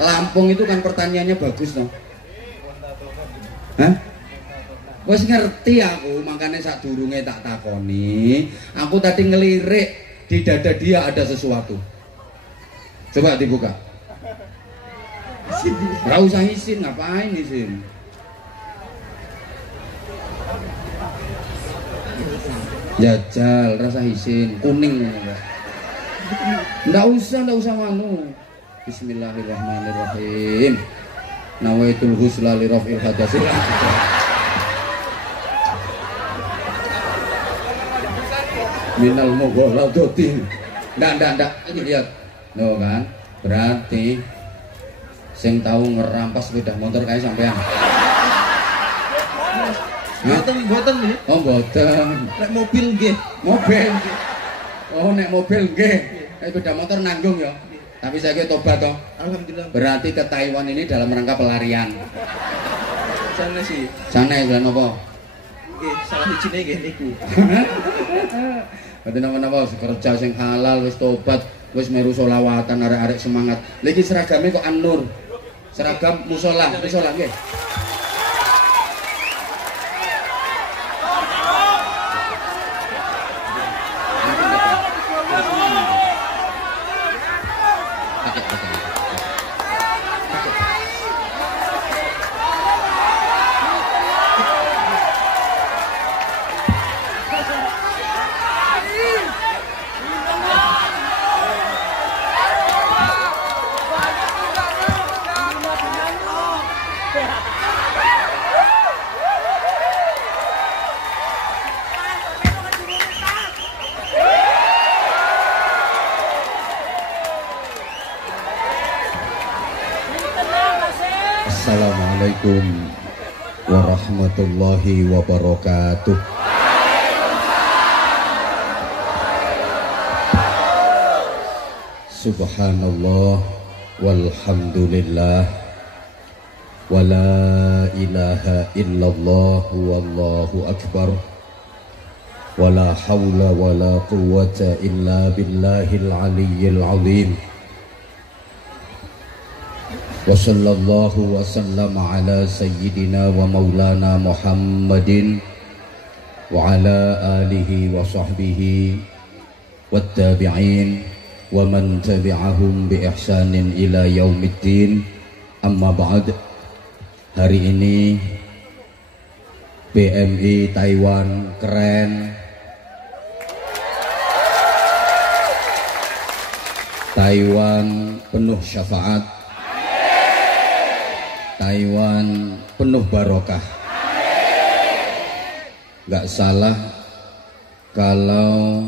Lampung itu kan pertaniannya bagus toh. Hah? Wes ngerti aku, makanya sadurunge tak takoni. Aku tadi ngelirik di dada dia ada sesuatu. Coba dibuka. Gak usah izin, ngapain izin? Jajal, rasa izin, kuning. Nggak usah manu. Bismillahirrahmanirrahim. Nawaitul husla li raf'il hadasil. Minal mughaladati. Ndak. Ini lihat. Loh kan? Berarti sing tahu ngerampas sepeda motor kayak sampean. Mboten nggih. Oh, mboten. Nek mobil nggih. Mobil. Oh, nek mobil nggih. Sepeda motor nanggung ya. Tapi saya tobat toh. Alhamdulillah. Berarti ke Taiwan ini dalam rangka pelarian. Sana sih. Sana ya jalan apa? Nggih, salah sijine nggih niku. Berarti nama-nama kerja sing halal wis tobat, wis meru sholawatan arek-arek semangat. Lagi seragamnya kok An-Nur. Seragam musola nggih. Assalamualaikum warahmatullahi wabarakatuh. Subhanallah walhamdulillah wala ilaha illallah wallahu akbar wala hawla wala quwwata illa billahil aliyyil azim. Wa sallallahu wa sallama ala sayyidina wa maulana Muhammadin wa ala alihi wa sahbihi wattabi'in wa man tabi'ahum bi ihsanin ila yaumiddin. Amma ba'd. Hari ini BMI Taiwan keren. Taiwan penuh syafaat. Taiwan penuh barokah. Gak salah kalau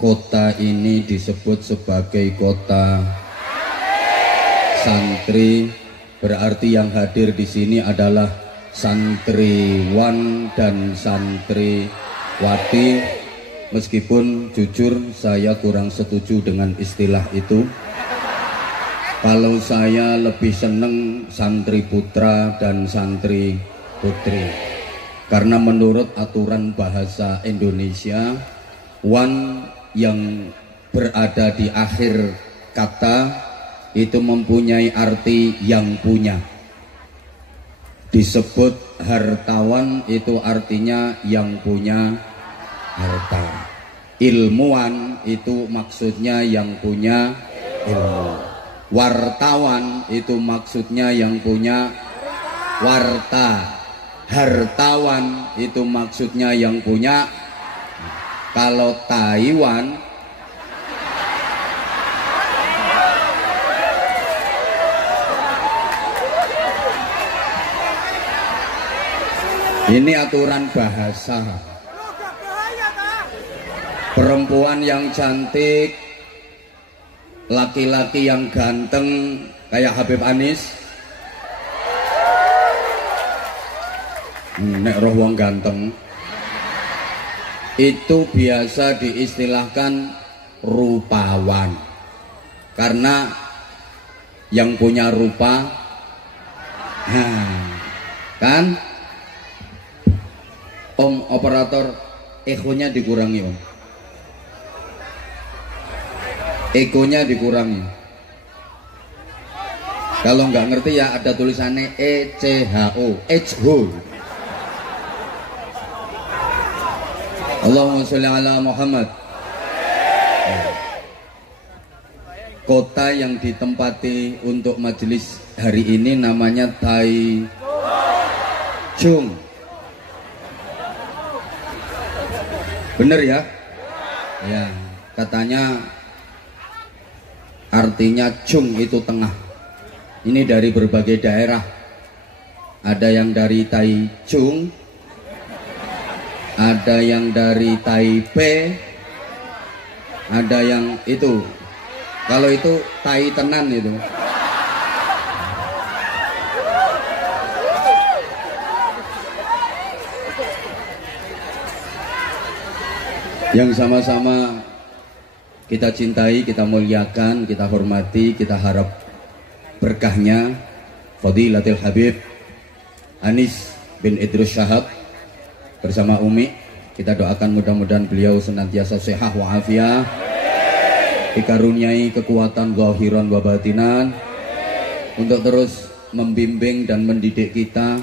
kota ini disebut sebagai kota santri, berarti yang hadir di sini adalah santriwan dan santriwati. Meskipun jujur saya kurang setuju dengan istilah itu. Kalau saya lebih seneng santri putra dan santri putri, karena menurut aturan bahasa Indonesia, wan yang berada di akhir kata itu mempunyai arti yang punya. Disebut hartawan itu artinya yang punya harta. Ilmuwan itu maksudnya yang punya ilmu. Wartawan itu maksudnya yang punya warta. Hartawan itu maksudnya yang punya. Kalau Taiwan ini aturan bahasa. Perempuan yang cantik, laki-laki yang ganteng kayak Habib Anis, nek roh wong ganteng itu biasa diistilahkan rupawan, karena yang punya rupa, kan Om operator, ekonya dikurangi Om, ekonya dikurangi. Kalau nggak ngerti ya ada tulisannya ECHO, ECHO. Allahumma sholli ala Muhammad. Kota yang ditempati untuk majelis hari ini namanya Taichung. Bener ya? Ya, katanya artinya Chung itu tengah. Ini dari berbagai daerah. Ada yang dari Taichung, ada yang dari Taipei, ada yang itu. Kalau itu Tai tenan itu. Yang sama-sama kita cintai, kita muliakan, kita hormati, kita harap berkahnya Fadilatul Habib Anis bin Idrus Syahab bersama Umi. Kita doakan mudah-mudahan beliau senantiasa sehat wa'afiah, dikaruniai kekuatan zahiran wa batinan untuk terus membimbing dan mendidik kita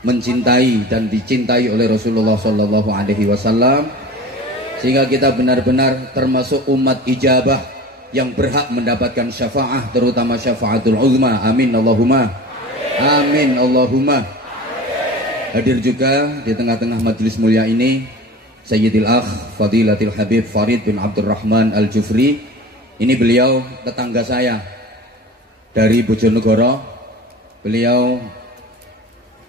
mencintai dan dicintai oleh Rasulullah Sallallahu Alaihi Wasallam, sehingga kita benar-benar termasuk umat ijabah yang berhak mendapatkan syafaah, terutama syafaatul uzma. Amin Allahumma. Amin Allahumma. Hadir juga di tengah-tengah majelis mulia ini Sayyidil Akh Fadilatul Habib Farid bin Abdurrahman Al-Jufri. Ini beliau tetangga saya dari Bojonegoro. Beliau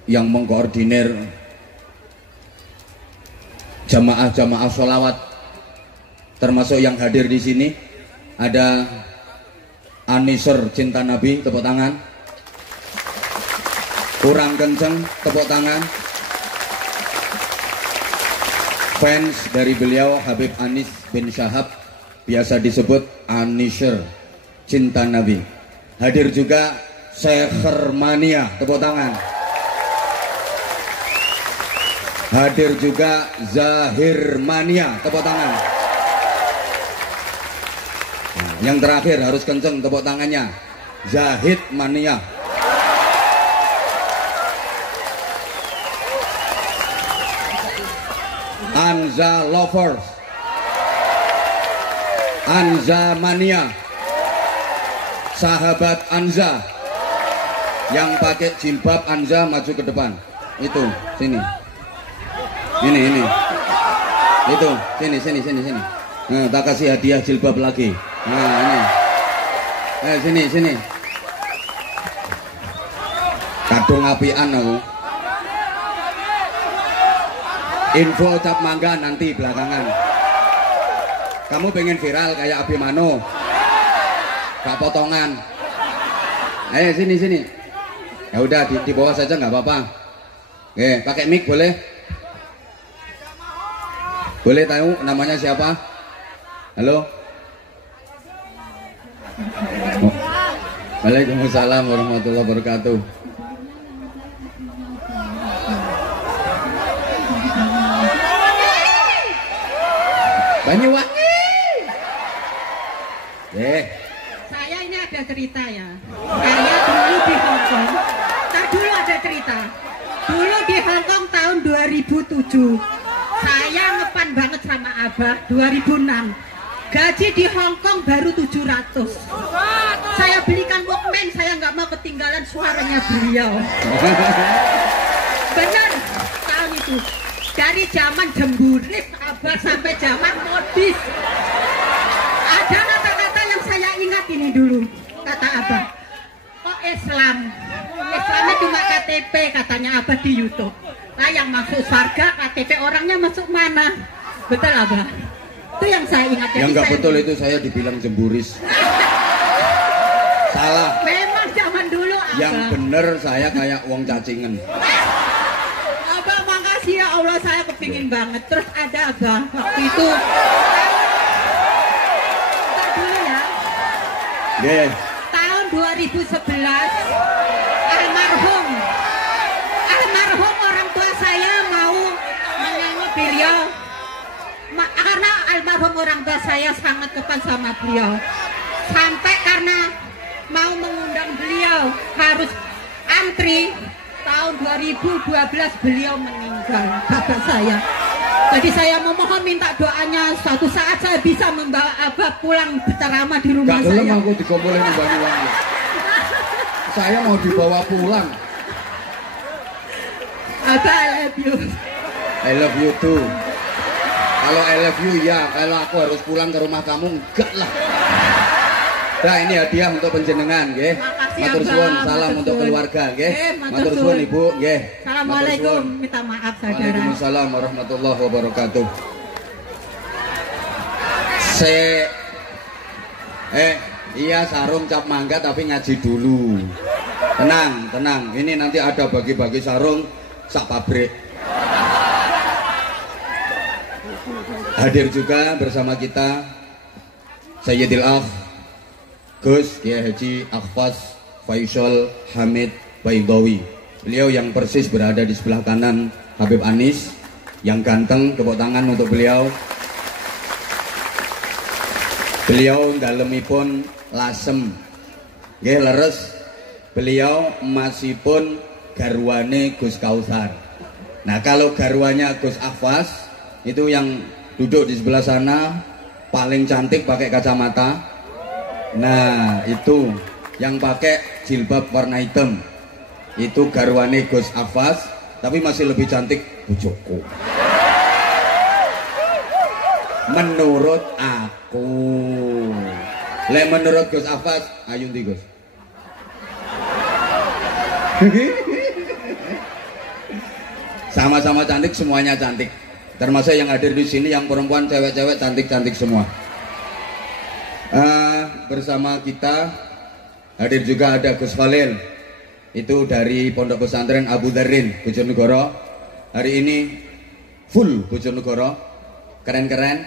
yang mengkoordinir jamaah-jamaah sholawat, termasuk yang hadir di sini ada Aniser Cinta Nabi, tepuk tangan. Kurang kenceng, tepuk tangan. Fans dari beliau Habib Anis bin Syahab, biasa disebut Aniser Cinta Nabi. Hadir juga Sekhermania, tepuk tangan. Hadir juga Zahirmania, tepuk tangan. Nah, yang terakhir harus kenceng tepuk tangannya, Zahid Mania. Anza Lovers, Anza Mania, sahabat Anza yang pakai jilbab. Anza maju ke depan, itu sini. Ini itu sini. Nah, tak kasih hadiah jilbab lagi. Nah, ini sini kadung apian aku. Info cap mangga nanti belakangan. Kamu pengen viral kayak Abimano, gak potongan. Ayo sini. Ya udah di bawah saja nggak apa-apa. Oke, pakai mic boleh? Boleh tahu namanya siapa? Halo? Waalaikumsalam warahmatullahi wabarakatuh. Banyuwangi. Saya ini ada cerita ya. Saya dulu di Hongkong. Dulu ada cerita. Dulu di Hongkong tahun 2007. Saya ngepan banget sama Abah 2006. Gaji di Hongkong baru 700. Saya belikan Walkman, saya nggak mau ketinggalan suaranya beliau. Benar tahun itu. Dari zaman jemburis Abah sampai zaman modis. Ada kata-kata yang saya ingat ini dulu. Kata Abah, kok Islamnya cuma KTP, katanya Abah di YouTube. Nah, yang masuk surga KTP orangnya masuk mana? Betul Abah? Itu yang saya ingat. Yang nggak betul itu saya dibilang jemburis. Salah. Memang zaman dulu Abah. Yang bener saya kayak wong cacingan. Abah makasih ya Allah, saya kepingin banget. Terus ada Abah waktu itu. Bentar dulu ya. Yeah. Tahun 2011 almarhum orang tua saya mau menengok beliau. Karena almarhum orang tua saya sangat depan sama beliau. Sampai karena mau mengundang beliau beliau harus antri tahun 2012 beliau meninggal, bapak saya. Jadi saya memohon minta doanya suatu saat saya bisa membawa Abah pulang berceramah di rumah Gak gelem saya. aku dikumpulin di Banyuwangi. Saya mau dibawa pulang. Abah, I love you. I love you too. Kalau I love you ya, kalau aku harus pulang ke rumah kamu enggak lah. Nah, ini hadiah untuk penjenengan nggih. Makasih, Matur Abah, suwun, salam matur untuk suwun. keluarga nggih. Matur Matur suwun suwun. Ibu nggih. Assalamualaikum, minta maaf saudara. Waalaikumsalam warahmatullahi wabarakatuh. Iya sarung cap mangga tapi ngaji dulu. Tenang, tenang. Ini nanti ada bagi-bagi sarung sak pabrik. Hadir juga bersama kita Sayyidil Akh Gus Kiai Haji Akhfaz Faisal Hamid Baidawi. Beliau yang persis berada di sebelah kanan Habib Anis, yang ganteng. Tepuk tangan untuk beliau. Beliau dalemipun lasem nggih leres. Beliau masipun garwane Gus Kausar. Nah, kalau garwanya Gus Akhfaz itu yang duduk di sebelah sana paling cantik pakai kacamata. Nah, itu yang pakai jilbab warna hitam. Itu garwane Gus Akhfaz, tapi masih lebih cantik Bu Joko. Menurut aku. Lek menurut Gus Akhfaz, ayo ndi Gus? Sama-sama cantik, semuanya cantik. Termasuk yang hadir di sini, yang perempuan, cewek-cewek cantik-cantik semua. Bersama kita hadir juga ada Gus Khalil. Itu dari Pondok Pesantren Abu Dharin, Bojonegoro. Hari ini full Bojonegoro, keren-keren.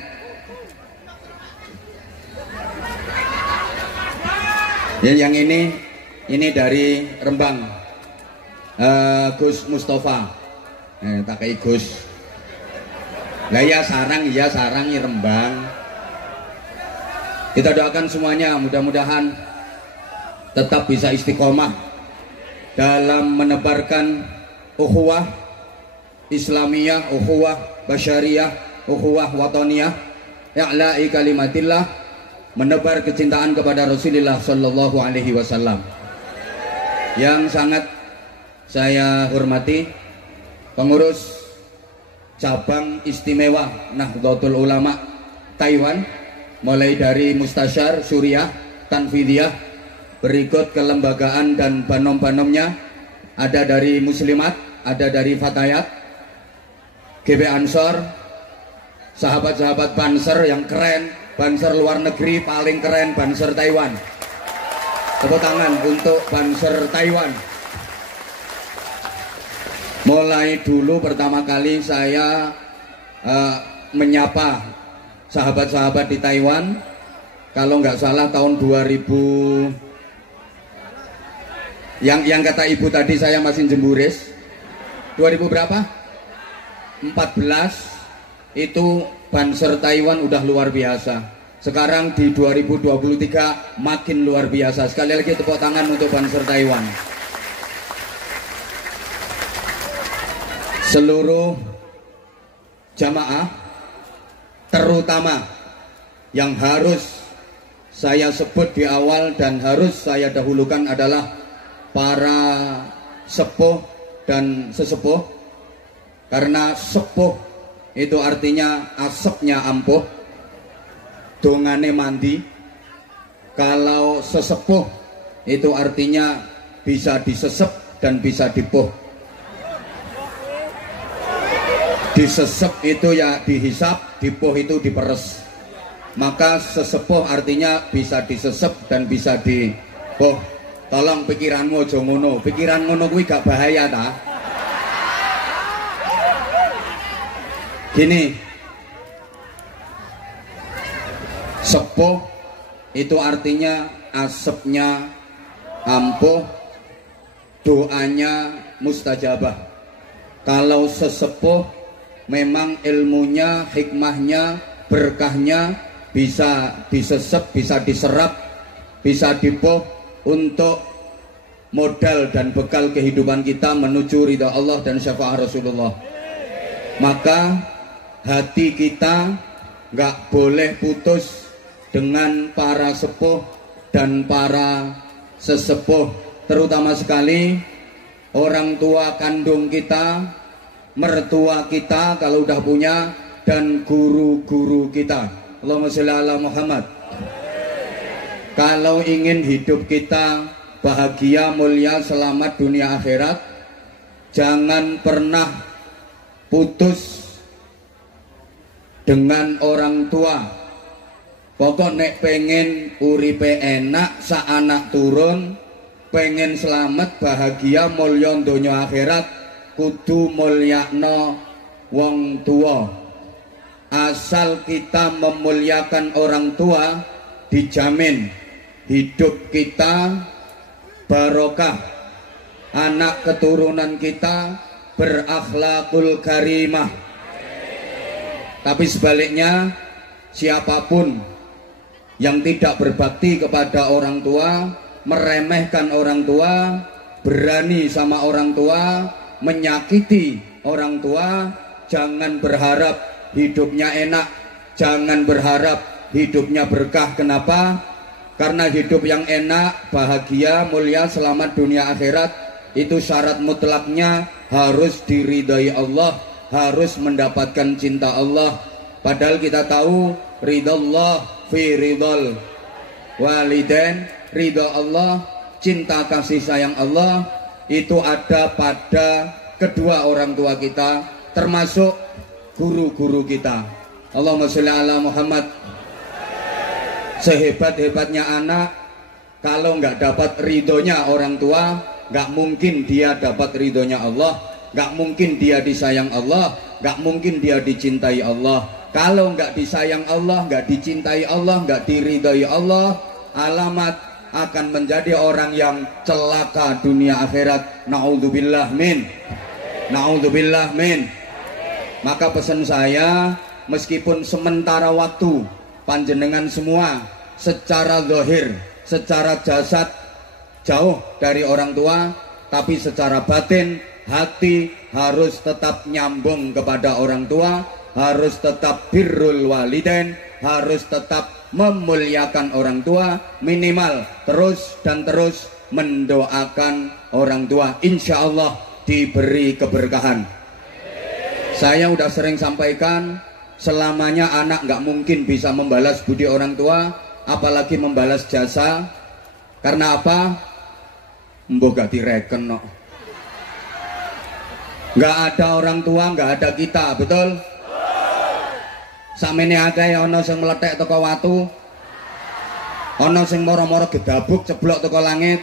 Yang ini dari Rembang, Gus Mustafa. Tak kayak Gus. Lah ya sarang ya Rembang. Kita doakan semuanya mudah-mudahan tetap bisa istiqomah dalam menebarkan ukhuwah Islamiyah, ukhuwah Basyariyah, ukhuwah Wataniyah, i'la'i kalimatillah, menebar kecintaan kepada Rasulullah Sallallahu Alaihi Wasallam. Yang sangat saya hormati pengurus cabang istimewa Nahdlatul Ulama Taiwan, mulai dari Mustasyar, Suriah, Tanfidiyah, berikut kelembagaan dan banom-banomnya, ada dari Muslimat, ada dari Fatayat, GB Ansor, sahabat-sahabat Banser yang keren, Banser luar negeri paling keren, Banser Taiwan. Tepuk tangan untuk Banser Taiwan. Mulai dulu pertama kali saya menyapa sahabat-sahabat di Taiwan, kalau nggak salah tahun 2000, yang kata ibu tadi saya masih jemburis, 2000 berapa? 14 itu Banser Taiwan udah luar biasa. Sekarang di 2023 makin luar biasa. Sekali lagi tepuk tangan untuk Banser Taiwan. Seluruh jamaah, terutama yang harus saya sebut di awal dan harus saya dahulukan adalah para sepuh dan sesepuh. Karena sepuh itu artinya asapnya ampuh, dongane mandi. Kalau sesepuh itu artinya bisa disesep dan bisa dipuh. Disesep itu ya dihisap, dipuh itu diperes. Maka sesepuh artinya bisa disesep dan bisa dipuh. Tolong pikiranmu aja ngono. Pikiran ngono kuwi gak bahaya ta? Gini, sepuh itu artinya asapnya ampuh, doanya mustajabah. Kalau sesepuh memang ilmunya, hikmahnya, berkahnya bisa disesep, bisa diserap, bisa dipuh untuk modal dan bekal kehidupan kita menuju ridha Allah dan syafaat Rasulullah. Maka hati kita nggak boleh putus dengan para sepuh dan para sesepuh, terutama sekali orang tua kandung kita, mertua kita kalau udah punya, dan guru-guru kita. Allahumma sholli ala Muhammad. Kalau ingin hidup kita bahagia, mulia, selamat dunia akhirat, jangan pernah putus dengan orang tua. Pokok nek pengen uripe enak, sa anak turun, pengen selamat, bahagia, mulya donya akhirat, kudu mulyakno wong tua. Asal kita memuliakan orang tua, dijamin hidup kita barokah, anak keturunan kita berakhlakul karimah. Tapi sebaliknya, siapapun yang tidak berbakti kepada orang tua, meremehkan orang tua, berani sama orang tua, menyakiti orang tua, jangan berharap hidupnya enak, jangan berharap hidupnya berkah. Kenapa? Karena hidup yang enak, bahagia, mulia, selamat dunia akhirat, itu syarat mutlaknya harus diridai Allah, harus mendapatkan cinta Allah. Padahal kita tahu ridallah fi ridal walidain, ridha Allah, cinta kasih sayang Allah itu ada pada kedua orang tua kita, termasuk guru-guru kita. Allahumma sholli ala Muhammad. Sehebat-hebatnya anak, kalau nggak dapat ridhonya orang tua, nggak mungkin dia dapat ridhonya Allah, nggak mungkin dia disayang Allah, nggak mungkin dia dicintai Allah. Kalau nggak disayang Allah, nggak dicintai Allah, nggak diridhoi Allah, alamat akan menjadi orang yang celaka dunia akhirat. Naudzubillah min. Naudzubillah min. Maka pesan saya, meskipun sementara waktu panjenengan semua secara zahir, secara jasad jauh dari orang tua, tapi secara batin, hati harus tetap nyambung kepada orang tua, harus tetap birrul walidain, harus tetap memuliakan orang tua, minimal terus dan terus mendoakan orang tua, insya Allah diberi keberkahan. Saya udah sering sampaikan, selamanya anak nggak mungkin bisa membalas budi orang tua, apalagi membalas jasa. Karena apa? Mbok gak direken no. Nggak ada orang tua, nggak ada kita, betul? Samene akeh ana sing meletek teko watu, ana sing moro-moro gedabuk ceblok teko langit.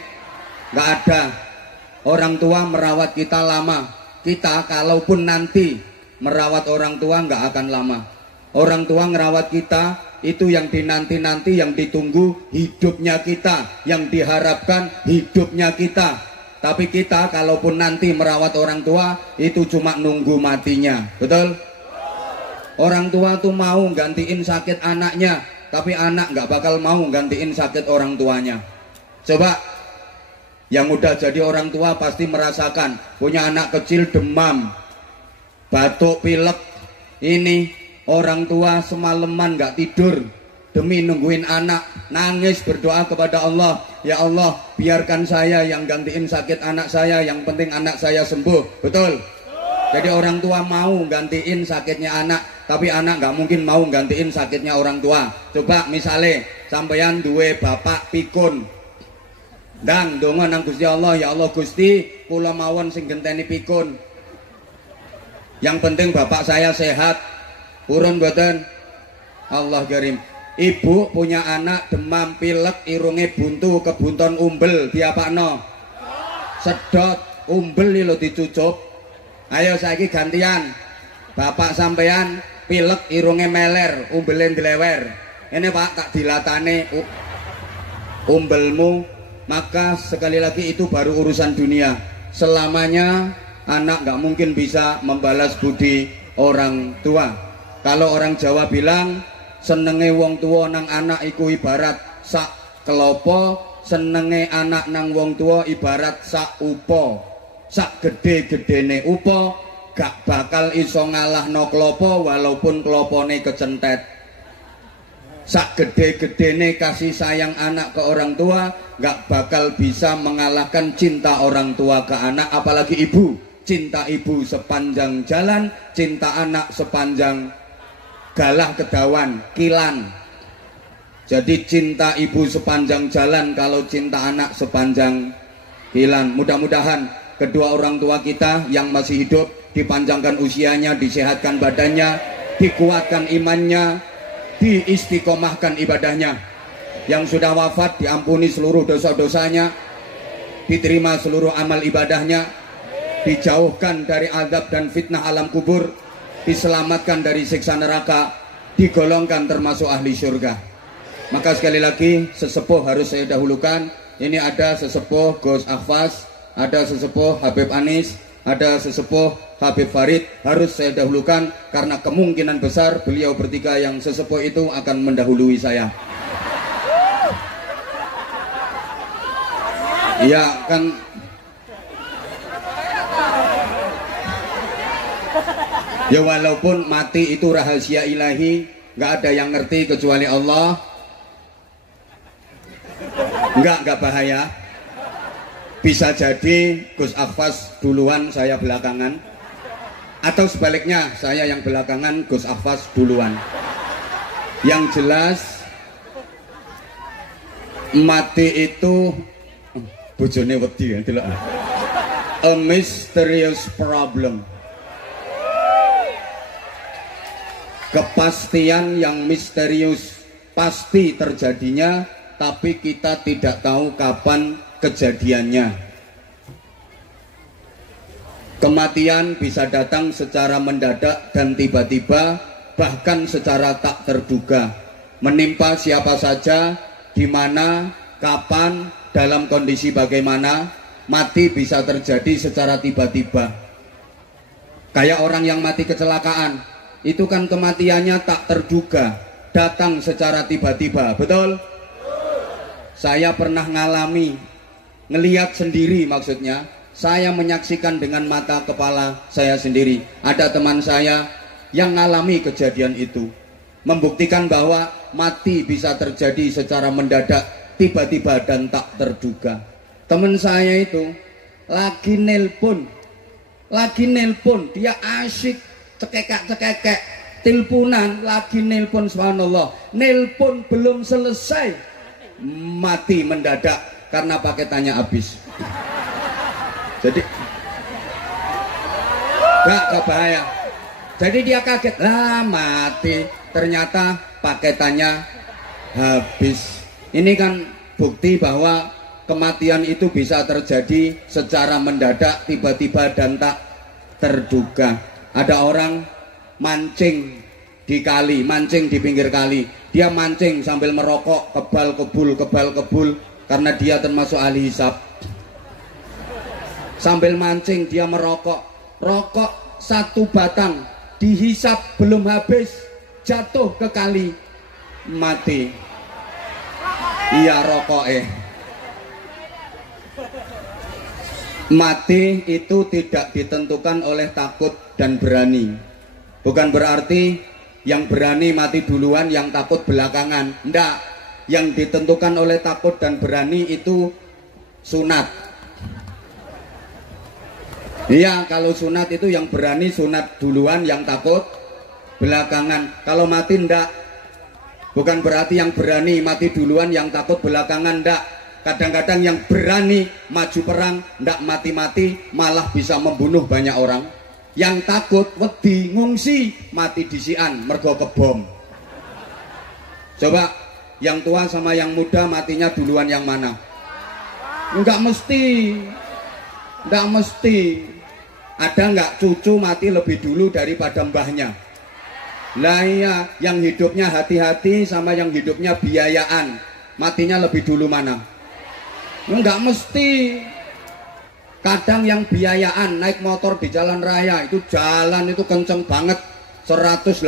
Nggak ada. Orang tua merawat kita lama. Kita kalaupun nanti merawat orang tua nggak akan lama. Orang tua ngerawat kita itu yang dinanti-nanti, yang ditunggu hidupnya kita, yang diharapkan hidupnya kita. Tapi kita kalaupun nanti merawat orang tua itu cuma nunggu matinya, betul? Orang tua tuh mau gantiin sakit anaknya, tapi anak nggak bakal mau gantiin sakit orang tuanya. Coba yang udah jadi orang tua pasti merasakan, punya anak kecil demam, batuk, pilek. Ini orang tua semalaman nggak tidur demi nungguin anak, nangis berdoa kepada Allah, ya Allah biarkan saya yang gantiin sakit anak saya, yang penting anak saya sembuh, betul? Jadi orang tua mau gantiin sakitnya anak, tapi anak nggak mungkin mau gantiin sakitnya orang tua. Coba misalnya sampeyan duwe bapak pikun, ndang donga nang Gusti Allah, ya Allah Gusti kula mawon sing genteni pikun, yang penting bapak saya sehat, purun mboten? Allah karim. Ibu punya anak demam, pilek, irunge buntu, kebunton umbel, diapakno? Sedot, umbel lho dicucup. Ayo saiki gantian. Bapak sampean pilek, irunge meler, umbele ndlewer. Ini Pak tak dilatane umbelmu. Maka sekali lagi itu baru urusan dunia. Selamanya anak nggak mungkin bisa membalas budi orang tua. Kalau orang Jawa bilang senenge wong tua nang anak iku ibarat sak kelopo, senenge anak nang wong tua ibarat sak upo, sak gede-gedene upo, gak bakal iso ngalahno klopo walaupun klopone kecentet. Sak gede-gedene kasih sayang anak ke orang tua gak bakal bisa mengalahkan cinta orang tua ke anak, apalagi ibu. Cinta ibu sepanjang jalan, cinta anak sepanjang galah kedawan, kilan. Jadi cinta ibu sepanjang jalan, kalau cinta anak sepanjang kilan. Mudah-mudahan kedua orang tua kita yang masih hidup dipanjangkan usianya, disehatkan badannya, dikuatkan imannya, diistiqomahkan ibadahnya. Yang sudah wafat diampuni seluruh dosa-dosanya, diterima seluruh amal ibadahnya, dijauhkan dari azab dan fitnah alam kubur, diselamatkan dari siksa neraka, digolongkan termasuk ahli surga. Maka sekali lagi sesepuh harus saya dahulukan. Ini ada sesepuh Gus Ahfaz, ada sesepuh Habib Anis, ada sesepuh Habib Farid, harus saya dahulukan karena kemungkinan besar beliau bertiga yang sesepuh itu akan mendahului saya. Iya kan, ya walaupun mati itu rahasia ilahi, nggak ada yang ngerti kecuali Allah. Enggak bahaya. Bisa jadi Gus Ahfaz duluan, saya belakangan. Atau sebaliknya, saya yang belakangan, Gus Ahfaz duluan. Yang jelas mati itu bojone wedi ya, delok. A mysterious problem. Kepastian yang misterius, pasti terjadinya, tapi kita tidak tahu kapan kejadiannya. Kematian bisa datang secara mendadak dan tiba-tiba, bahkan secara tak terduga, menimpa siapa saja, di mana, kapan, dalam kondisi bagaimana. Mati bisa terjadi secara tiba-tiba. Kayak orang yang mati kecelakaan, itu kan kematiannya tak terduga, datang secara tiba-tiba, betul? Saya pernah ngalami, ngelihat sendiri maksudnya, saya menyaksikan dengan mata kepala saya sendiri. Ada teman saya yang ngalami kejadian itu, membuktikan bahwa mati bisa terjadi secara mendadak, tiba-tiba dan tak terduga. Teman saya itu lagi nelpon, dia asyik cekekek, teleponan, lagi nelpon, subhanallah, nelpon belum selesai, mati mendadak karena paketannya habis. Jadi gak bahaya. Jadi dia kaget, lah mati, ternyata paketannya habis. Ini kan bukti bahwa kematian itu bisa terjadi secara mendadak, tiba-tiba dan tak terduga. Ada orang mancing di kali, mancing di pinggir kali. Dia mancing sambil merokok, kebal kebul, karena dia termasuk ahli hisab. Sambil mancing dia merokok, rokok satu batang, dihisap belum habis, jatuh ke kali, mati. Iya rokok Mati itu tidak ditentukan oleh takut dan berani. Bukan berarti yang berani mati duluan, yang takut belakangan. Enggak. Yang ditentukan oleh takut dan berani itu sunat. Iya, kalau sunat itu yang berani sunat duluan, yang takut belakangan. Kalau mati enggak. Bukan berarti yang berani mati duluan, yang takut belakangan, enggak. Kadang-kadang yang berani maju perang, enggak mati-mati, malah bisa membunuh banyak orang. Yang takut, wedi, ngungsi, mati disian, mergo kebom. Coba, yang tua sama yang muda matinya duluan yang mana? Enggak mesti. Enggak mesti. Ada enggak cucu mati lebih dulu daripada mbahnya? Lah iya, yang hidupnya hati-hati sama yang hidupnya biayaan, matinya lebih dulu mana? Enggak mesti. Kadang yang biayaan naik motor di jalan raya, itu jalan itu kenceng banget, 180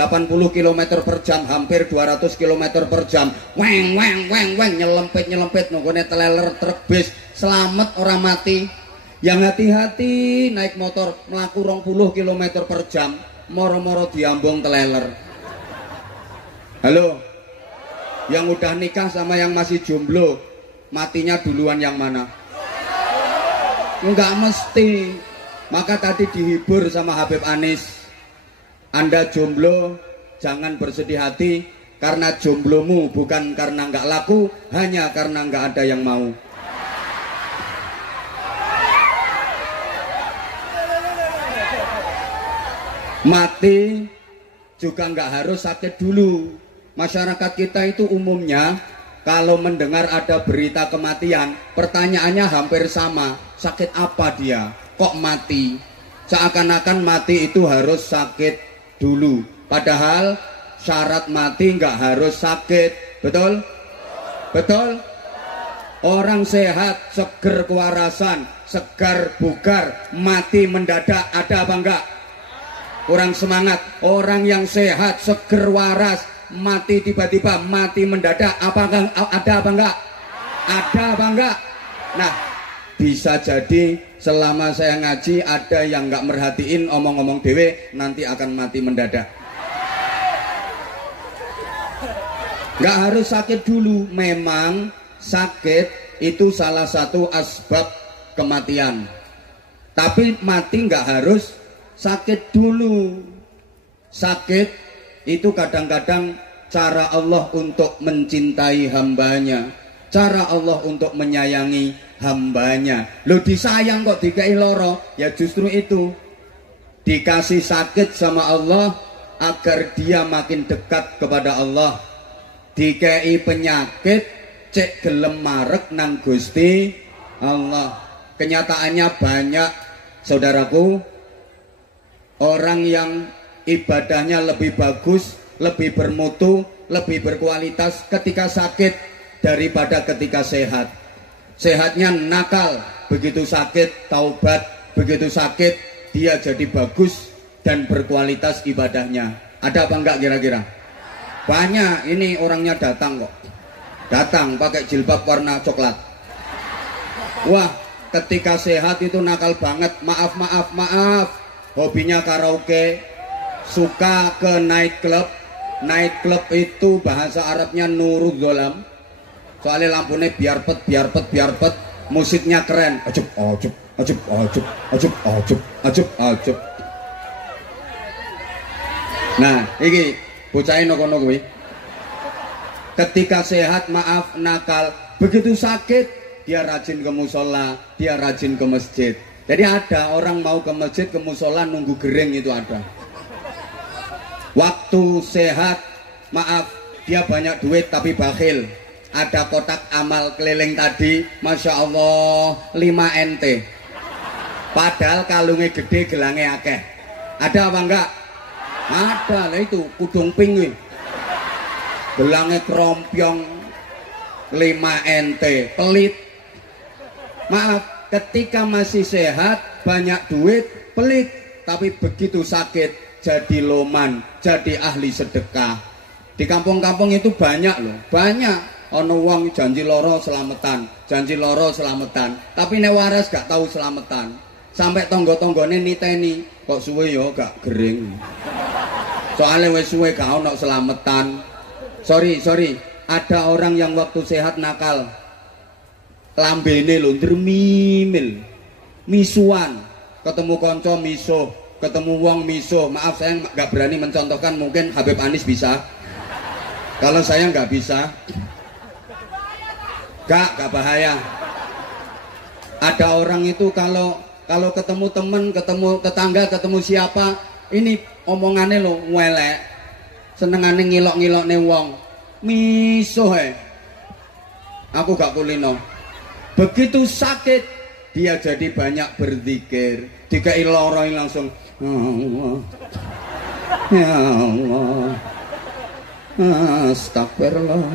km per jam, hampir 200 km per jam. Weng weng weng weng, nyelempit nunggone teleler truk bis. Selamat orang mati. Yang hati-hati naik motor melaku 20 km per jam, moro-moro diambung teleler. Halo, yang udah nikah sama yang masih jomblo, matinya duluan yang mana? Enggak mesti. Maka tadi dihibur sama Habib Anis. Anda jomblo, jangan bersedih hati, karena jomblomu bukan karena nggak laku, hanya karena nggak ada yang mau. Mati juga nggak harus sakit dulu. Masyarakat kita itu umumnya kalau mendengar ada berita kematian, pertanyaannya hampir sama. Sakit apa dia? Kok mati? Seakan-akan mati itu harus sakit dulu, padahal syarat mati nggak harus sakit. Betul? Betul? Orang sehat, seger kewarasan, segar bugar, mati mendadak, ada apa enggak? Kurang semangat. Orang yang sehat, seger waras, mati tiba-tiba, mati mendadak, ada apa enggak? Ada apa enggak? Nah, bisa jadi selama saya ngaji ada yang nggak merhatiin omong-omong dewe, nanti akan mati mendadak. Nggak harus sakit dulu. Memang sakit itu salah satu asbab kematian, tapi mati nggak harus sakit dulu. Sakit itu kadang-kadang cara Allah untuk mencintai hambanya, cara Allah untuk menyayangi hambanya. Lo disayang kok dikai loro, ya justru itu dikasih sakit sama Allah agar dia makin dekat kepada Allah. Dikai penyakit cek gelem marek nang Gusti Allah. Kenyataannya banyak, saudaraku, orang yang ibadahnya lebih bagus, lebih bermutu, lebih berkualitas ketika sakit daripada ketika sehat. Sehatnya nakal, begitu sakit taubat, begitu sakit dia jadi bagus dan berkualitas ibadahnya. Ada apa enggak kira-kira? Banyak. Ini orangnya datang kok, datang pakai jilbab warna coklat. Wah, ketika sehat itu nakal banget. Maaf, hobinya karaoke, suka ke night club. Night club itu bahasa Arabnya nurul zolam. Soalnya lampunya biar pet, musiknya keren. Ajup. Nah, iki bocahin nokono kuwi. Ketika sehat maaf nakal, begitu sakit dia rajin ke musola, dia rajin ke masjid. Jadi ada orang mau ke masjid, ke musola nunggu gering itu ada. Waktu sehat maaf dia banyak duit tapi bakhil. Ada kotak amal keliling tadi, Masya Allah 5 NT. Padahal kalungnya gede, gelangnya akeh. Ada apa enggak? Ada lah, itu kudung pink. Gelangnya kerompyong 5 NT, pelit. Maaf, ketika masih sehat banyak duit, pelit. Tapi begitu sakit jadi loman, jadi ahli sedekah. Di kampung-kampung itu banyak loh, banyak. Ono wong janji loro selamatan, tapi nek waras gak tahu selamatan. Sampai tonggo-tonggone niteni, kok suwe yo gak gering. Soalnya wis suwe gak ono selamatan. Sorry, ada orang yang waktu sehat nakal, lambene lho ndremimil, misuan, ketemu konco misuh, ketemu wong misuh. Maaf saya gak berani mencontohkan, mungkin Habib Anis bisa. Kalau saya nggak bisa. Gak bahaya. Ada orang itu kalau ketemu temen, ketemu tetangga, ketemu siapa, ini omongannya lo welek, senengane ngilok-ngilok ne wong, misuh aku gak kulino. Begitu sakit dia jadi banyak berzikir, dikai loro langsung ya Allah, astagfirullah,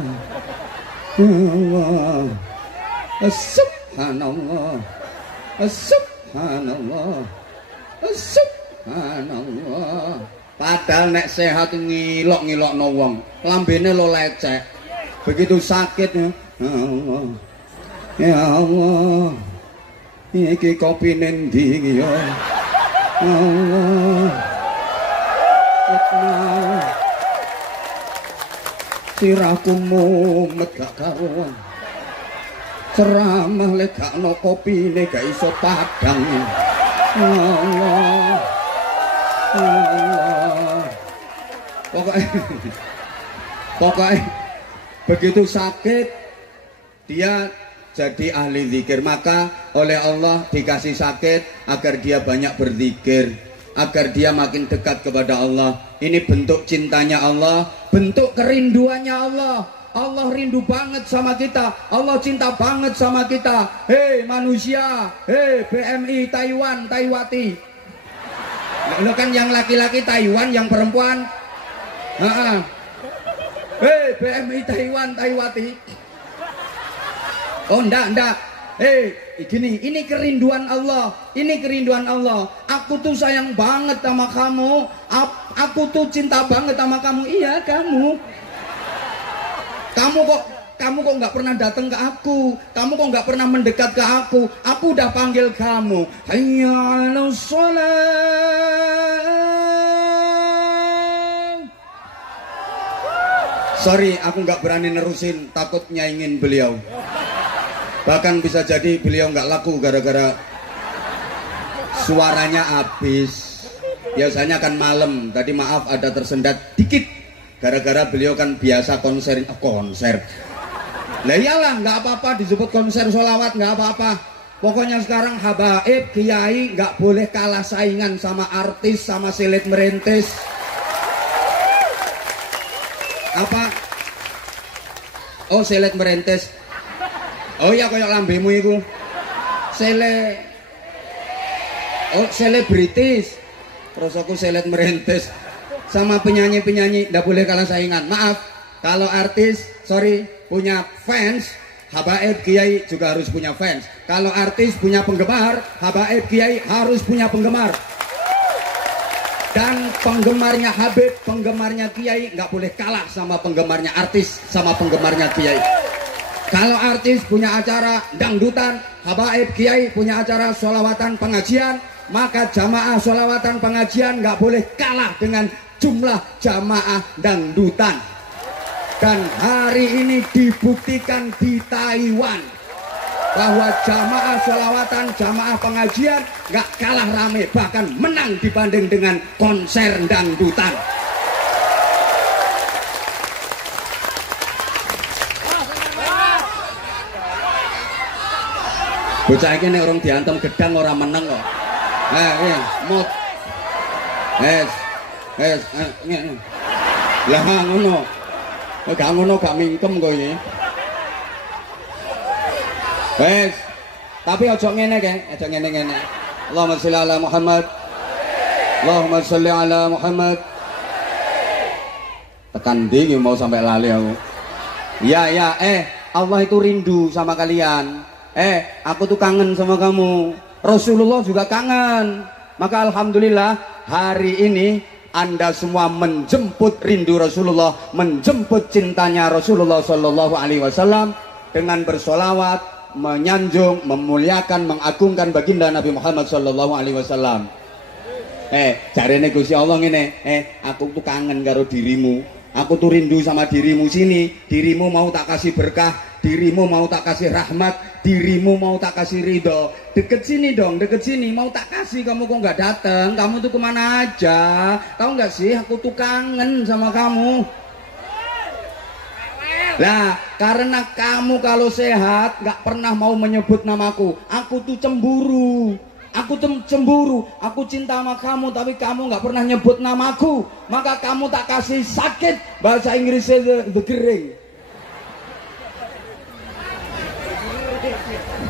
Allah, subhanallah, subhanallah, subhanallah, Padahal nek sehat ngilok-ngilokno wong, lambene lo lecek. Begitu sakit ya Allah. Ya Allah. Iki kopi nendi ya. Allah. Sirahku mumet gak karuan. Ceramah lek gak ono kopine gak iso padang. Allah. Allah. Pokoknya begitu sakit dia jadi ahli zikir, maka oleh Allah dikasih sakit agar dia banyak berzikir, agar dia makin dekat kepada Allah. Ini bentuk cintanya Allah, bentuk kerinduannya Allah. Allah rindu banget sama kita, Allah cinta banget sama kita. Hei manusia, hei BMI Taiwan, Taiwati. Lo kan yang laki-laki Taiwan, yang perempuan. Hei BMI Taiwan, Taiwati. Oh ndak. Gini, ini kerinduan Allah. Ini kerinduan Allah. Aku tuh sayang banget sama kamu. Aku tuh cinta banget sama kamu. Iya, kamu. Kamu kok nggak pernah datang ke aku. Kamu kok nggak pernah mendekat ke aku. Aku udah panggil kamu. Hayya 'alas shalah. Sorry, aku nggak berani nerusin, takut nyaingin beliau. Bahkan bisa jadi beliau nggak laku gara-gara suaranya habis. Biasanya kan malam. Tadi maaf ada tersendat dikit. Gara-gara beliau kan biasa konser. Lah iyalah nggak apa-apa disebut konser sholawat nggak apa-apa. Pokoknya sekarang habaib kiai nggak boleh kalah saingan sama artis sama silet merintis. Apa? Oh silet merintis. Oh iya koyok lambemu iku. Selebritis. Terus aku selet merintis. Sama penyanyi-penyanyi ndak boleh kalah saingan. Maaf, kalau artis, sorry, punya fans, habaib kiai juga harus punya fans. Kalau artis punya penggemar, habaib kiai harus punya penggemar. Dan penggemarnya Habib, penggemarnya kiai nggak boleh kalah sama penggemarnya artis, sama penggemarnya kiai. Kalau artis punya acara dangdutan, habaib kiai punya acara sholawatan pengajian, maka jamaah sholawatan pengajian nggak boleh kalah dengan jumlah jamaah dangdutan. Dan hari ini dibuktikan di Taiwan bahwa jamaah sholawatan, jamaah pengajian nggak kalah rame, bahkan menang dibanding dengan konser dangdutan. Bocah iki nek orang diantem gedang ora meneng kok. Mut. Ngene. Lah ngono. Gak ngono gak mingkem kok iki. Tapi aja ngene kae, aja ngene-ngene. Allahumma sholli ala Muhammad. Allahumma sholli ala Muhammad. Tekan ndi mau sampai lali aku. Ya, Allah itu rindu sama kalian. Aku tuh kangen sama kamu. Rasulullah juga kangen. Maka alhamdulillah hari ini Anda semua menjemput rindu Rasulullah, menjemput cintanya Rasulullah Sallallahu Alaihi Wasallam dengan bersolawat, menyanjung, memuliakan, mengagungkan baginda Nabi Muhammad Sallallahu Alaihi Wasallam. Jarene Gusti Allah ngene, aku tuh kangen karo dirimu. Aku tuh rindu sama dirimu sini. Dirimu mau tak kasih berkah, dirimu mau tak kasih rahmat, dirimu mau tak kasih ridho. Deket sini dong, deket sini. Mau tak kasih, kamu kok nggak dateng? Kamu tuh kemana aja? Tahu nggak sih, aku tuh kangen sama kamu. Lah, karena kamu kalau sehat nggak pernah mau menyebut namaku. Aku tuh cemburu. Aku cemburu, aku cinta sama kamu, tapi kamu nggak pernah nyebut namaku. Maka kamu tak kasih sakit. Bahasa Inggrisnya the gering.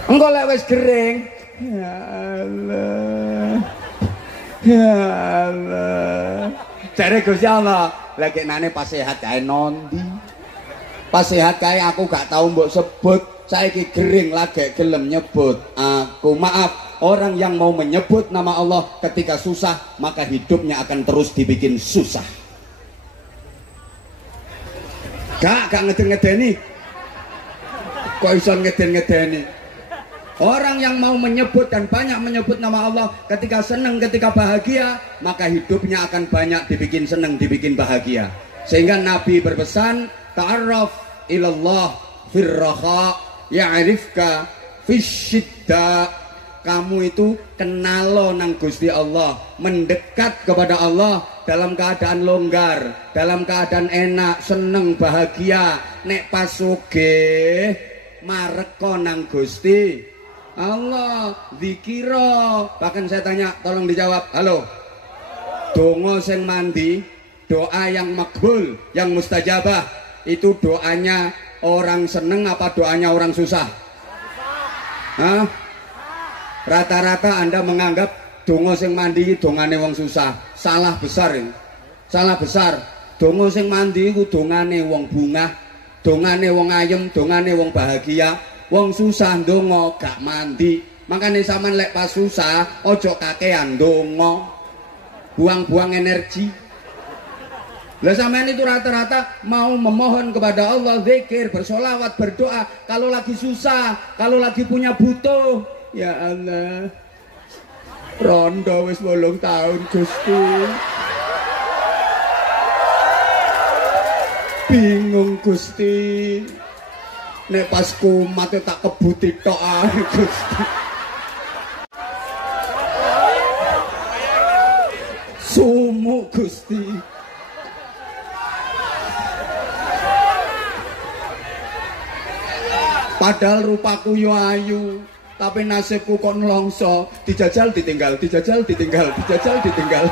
Engkau lewes gering. Ya Allah, ya Allah. Cari Gusti Allah. Lagi nane pas sehat kae nondi. Pas sehat kae aku gak tahu mbok sebut. Saiki gering lagi gelem nyebut aku. Maaf. Orang yang mau menyebut nama Allah ketika susah, maka hidupnya akan terus dibikin susah. Gak ngeden-ngedeni. Kok iso ngeden-ngedeni? Orang yang mau menyebut dan banyak menyebut nama Allah ketika senang, ketika bahagia, maka hidupnya akan banyak dibikin senang, dibikin bahagia. Sehingga Nabi berpesan, ta'arraf ilallah firraha ya'rifka fisyidda. Kamu itu kenalo nang Gusti Allah, mendekat kepada Allah dalam keadaan longgar, dalam keadaan enak, seneng, bahagia. Nek pas sugih mareko nang Gusti Allah, zikira. Bahkan saya tanya, tolong dijawab. Halo. Donga sing mandi, doa yang makbul, yang mustajabah, itu doanya orang seneng apa doanya orang susah? Hah? Rata-rata Anda menganggap donga sing mandi dongane wong susah. Salah besar ini. Salah besar. Donga sing mandi iku dongane wong bungah, dongane wong ayem, dongane wong bahagia. Wong susah ndonga gak mandi. Makane sampean lek pas susah ojo kakean ndonga. Buang-buang energi. Lah sampean itu rata-rata mau memohon kepada Allah, zikir, bersolawat, berdoa kalau lagi susah, kalau lagi punya butuh. Ya Allah, rondo wis 8 tahun Gusti. Bingung Gusti. Nek pas kumat tak kebuti tok ae Gusti. Sumuk Gusti. Padahal rupaku yo ayu, tapi nasibku kok nelongso. Dijajal ditinggal, dijajal ditinggal, dijajal ditinggal.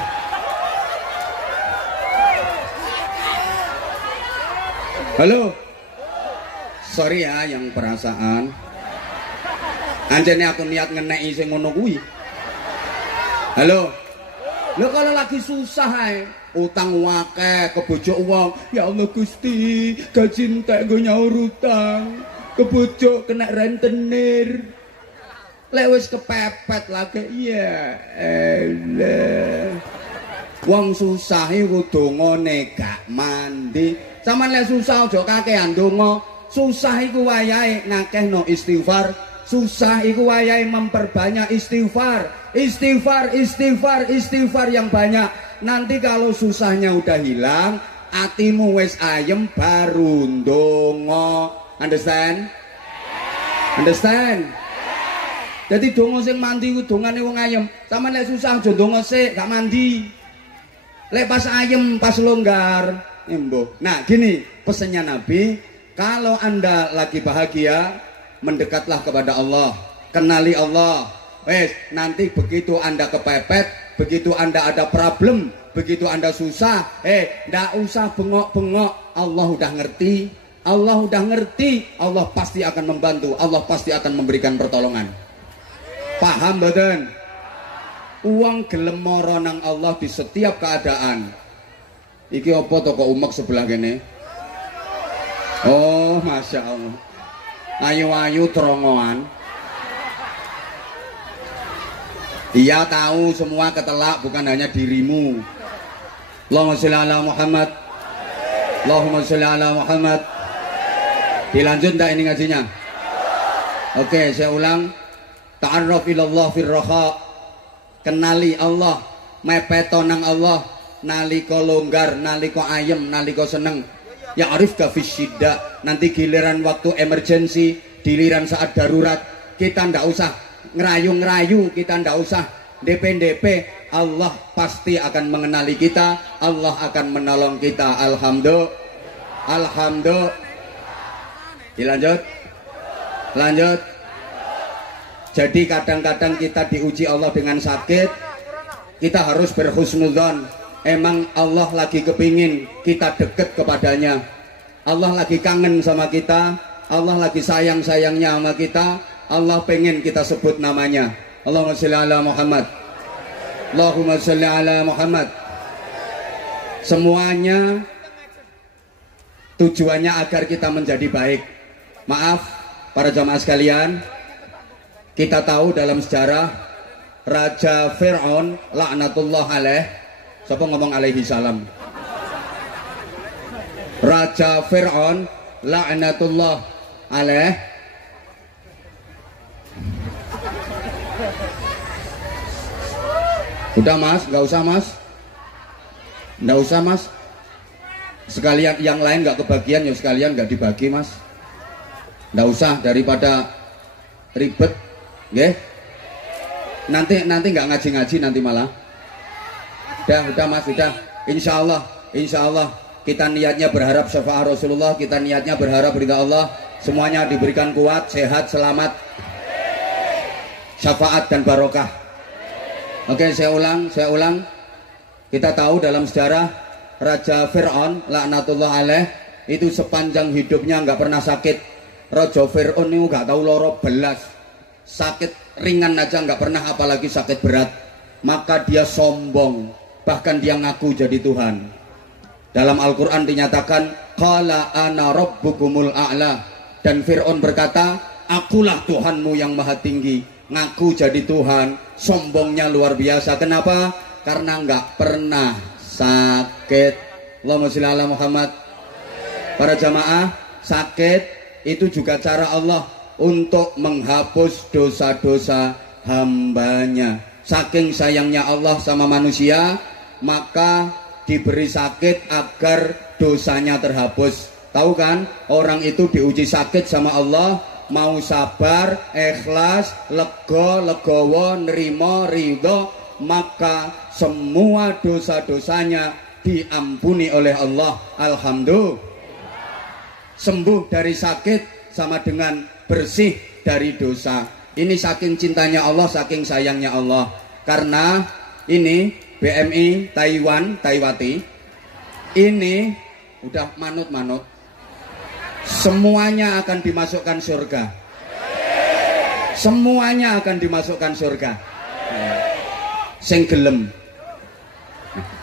Halo. Sorry ya yang perasaan. Anjene aku niat ngeneki sing ngono kuwi. Halo. Lo kalau lagi susah ae, utang wakeh, kebojok wong. Ya Allah Gusti, gaji entek nggo nyaur utang. Kebojok kena rentenir. Lek wis kepepet lagi, ya elah. Wong susah iku dongane gak mandi. Saman lek susah aja kakean donga. Susah iku wayahe ngakehno istighfar. Susah iku wayahe memperbanyak istighfar. Istighfar, istighfar, istighfar yang banyak. Nanti kalau susahnya udah hilang, atimu wis ayem baru ndonga. Understand? Understand? Jadi donga sing mandi ku dongane wong ayem. Sampeyan lek susah aja donga sik, gak mandi. Lek pas ayem, pas longgar, embo. Nah, gini pesannya Nabi, kalau Anda lagi bahagia, mendekatlah kepada Allah, kenali Allah. Wes, nanti begitu Anda kepepet, begitu Anda ada problem, begitu Anda susah, ndak usah bengok-bengok. Allah udah ngerti. Allah udah ngerti, Allah pasti akan membantu, Allah pasti akan memberikan pertolongan. Paham mboten? Uang gelem mara nang Allah di setiap keadaan. Iki apa toko umek sebelah kene? Oh, Masya Allah. Ayu-ayu terongoan. Iya tahu semua ketelak, bukan hanya dirimu. Allahumma sholli ala Muhammad. Allahumma sholli ala Muhammad. Dilanjut enggak ini ngajinya? Oke, saya ulang. Ta'arraf ilallah firraha. Kenali Allah, mepeto nang Allah, nalika longgar, nalika ayem, nalika seneng. Ya arifka fisyidda. Nanti giliran waktu emergency, giliran saat darurat, kita ndak usah ngerayu-ngerayu, kita ndak usah DP-DP. Allah pasti akan mengenali kita, Allah akan menolong kita. Alhamdulillah. Alhamdulillah. Dilanjut. Lanjut. Jadi kadang-kadang kita diuji Allah dengan sakit, kita harus berhusnudzon. Emang Allah lagi kepingin kita deket kepadanya, Allah lagi kangen sama kita, Allah lagi sayang-sayangnya sama kita, Allah pengen kita sebut namanya. Allahumma sholli ala Muhammad. Allahumma sholli ala Muhammad. Semuanya tujuannya agar kita menjadi baik. Maaf para jamaah sekalian, kita tahu dalam sejarah Raja Fir'aun laknatullah alaih. Siapa ngomong alaihi salam? Raja Fir'aun laknatullah alaih udah mas, nggak usah mas, nggak usah mas, sekalian yang lain nggak kebagian ya sekalian nggak dibagi mas, nggak usah daripada ribet, nggih. Nanti nggak ngaji-ngaji nanti malah. Udah mas, udah. Insya Allah kita niatnya berharap syafaat Rasulullah, kita niatnya berharap ridha Allah, semuanya diberikan kuat, sehat, selamat, syafaat dan barokah. Oke, saya ulang. Kita tahu dalam sejarah Raja Fir'aun laknatullah alaih itu sepanjang hidupnya nggak pernah sakit. Raja Fir'aun itu nggak tahu loro belas, sakit ringan aja nggak pernah, apalagi sakit berat. Maka dia sombong, bahkan dia ngaku jadi Tuhan. Dalam Al-Quran dinyatakan qala ana rabbukumul a'la, dan Fir'aun berkata akulah Tuhanmu yang maha tinggi. Ngaku jadi Tuhan, sombongnya luar biasa. Kenapa? Karena nggak pernah sakit. Allahumma sholli ala Muhammad. Para jamaah, sakit itu juga cara Allah untuk menghapus dosa-dosa hambanya. Saking sayangnya Allah sama manusia, maka diberi sakit agar dosanya terhapus. Tahu kan, orang itu diuji sakit sama Allah, mau sabar, ikhlas, legowo, nerimo, ridho, maka semua dosa-dosanya diampuni oleh Allah. Alhamdulillah. Sembuh dari sakit sama dengan bersih dari dosa. Ini saking cintanya Allah, saking sayangnya Allah. Karena ini BMI Taiwati ini udah manut-manut, semuanya akan dimasukkan surga. Semuanya akan dimasukkan surga. Sing gelem.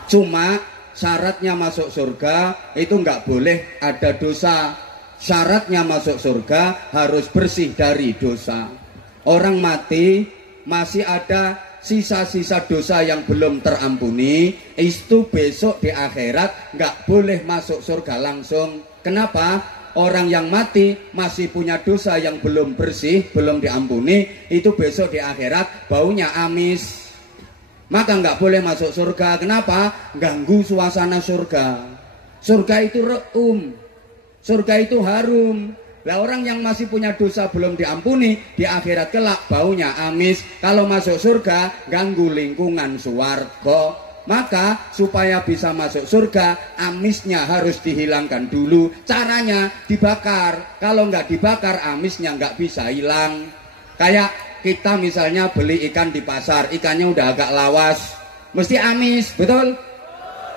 Cuma syaratnya masuk surga itu nggak boleh ada dosa. Syaratnya masuk surga harus bersih dari dosa. Orang mati masih ada sisa-sisa dosa yang belum terampuni, itu besok di akhirat nggak boleh masuk surga langsung. Kenapa? Orang yang mati masih punya dosa yang belum bersih, belum diampuni, itu besok di akhirat baunya amis, maka nggak boleh masuk surga. Kenapa? Ganggu suasana surga. Surga itu surga itu harum. Lah orang yang masih punya dosa belum diampuni, di akhirat kelak baunya amis. Kalau masuk surga ganggu lingkungan swarga. Maka supaya bisa masuk surga, amisnya harus dihilangkan dulu. Caranya dibakar. Kalau nggak dibakar, amisnya nggak bisa hilang. Kayak kita misalnya beli ikan di pasar, ikannya udah agak lawas, mesti amis, betul?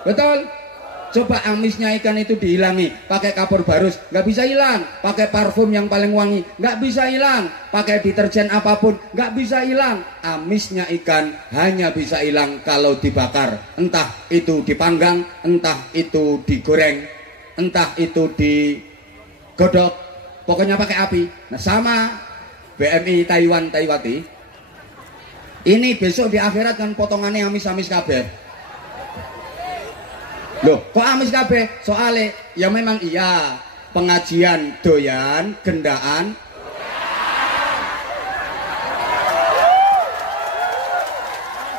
Betul? Coba amisnya ikan itu dihilangi, pakai kapur barus, nggak bisa hilang. Pakai parfum yang paling wangi, nggak bisa hilang. Pakai deterjen apapun, nggak bisa hilang. Amisnya ikan hanya bisa hilang kalau dibakar. Entah itu dipanggang, entah itu digoreng, entah itu digodok, pokoknya pakai api. Nah sama BMI Taiwati ini besok di akhirat kan potongannya amis-amis kabeh. Loh, kok amis kabeh? Soale ya memang iya, pengajian doyan, gendaan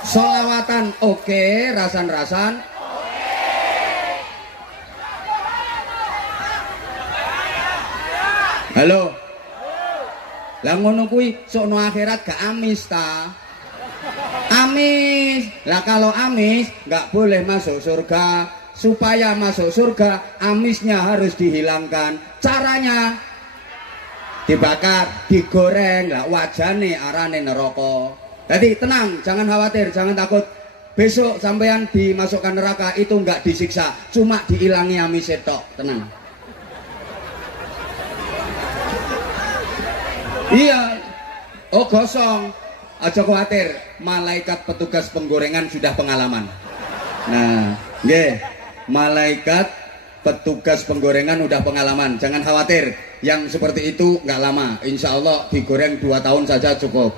solawatan oke, rasan-rasan halo. Lah ngono kuwi sok no akhirat gak amis ta? Amis. Lah kalau amis gak boleh masuk surga. Supaya masuk surga, amisnya harus dihilangkan. Caranya dibakar, digoreng. Lah wajane arane neraka. Jadi tenang, jangan khawatir, jangan takut. Besok sampean dimasukkan neraka itu enggak disiksa, cuma dihilangi amis tok. Tenang. Iya. Oh gosong. Aja khawatir, malaikat petugas penggorengan sudah pengalaman. Nah, nggih. Malaikat petugas penggorengan udah pengalaman, jangan khawatir. Yang seperti itu nggak lama, insya Allah digoreng 2 tahun saja cukup.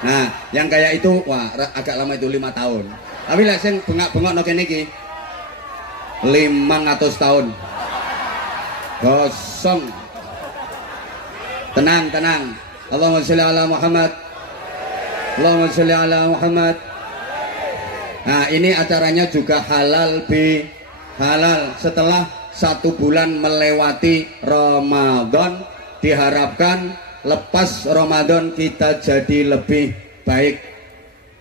Nah, yang kayak itu wah agak lama itu 5 tahun. Tapi lek sing bengak-bengok no kene iki 500 tahun. Kosong. Tenang, tenang. Allahumma sholli ala Muhammad. Allahumma sholli ala Muhammad. Nah, ini acaranya juga halal bi halal. Setelah 1 bulan melewati Ramadan, diharapkan lepas Ramadan kita jadi lebih baik.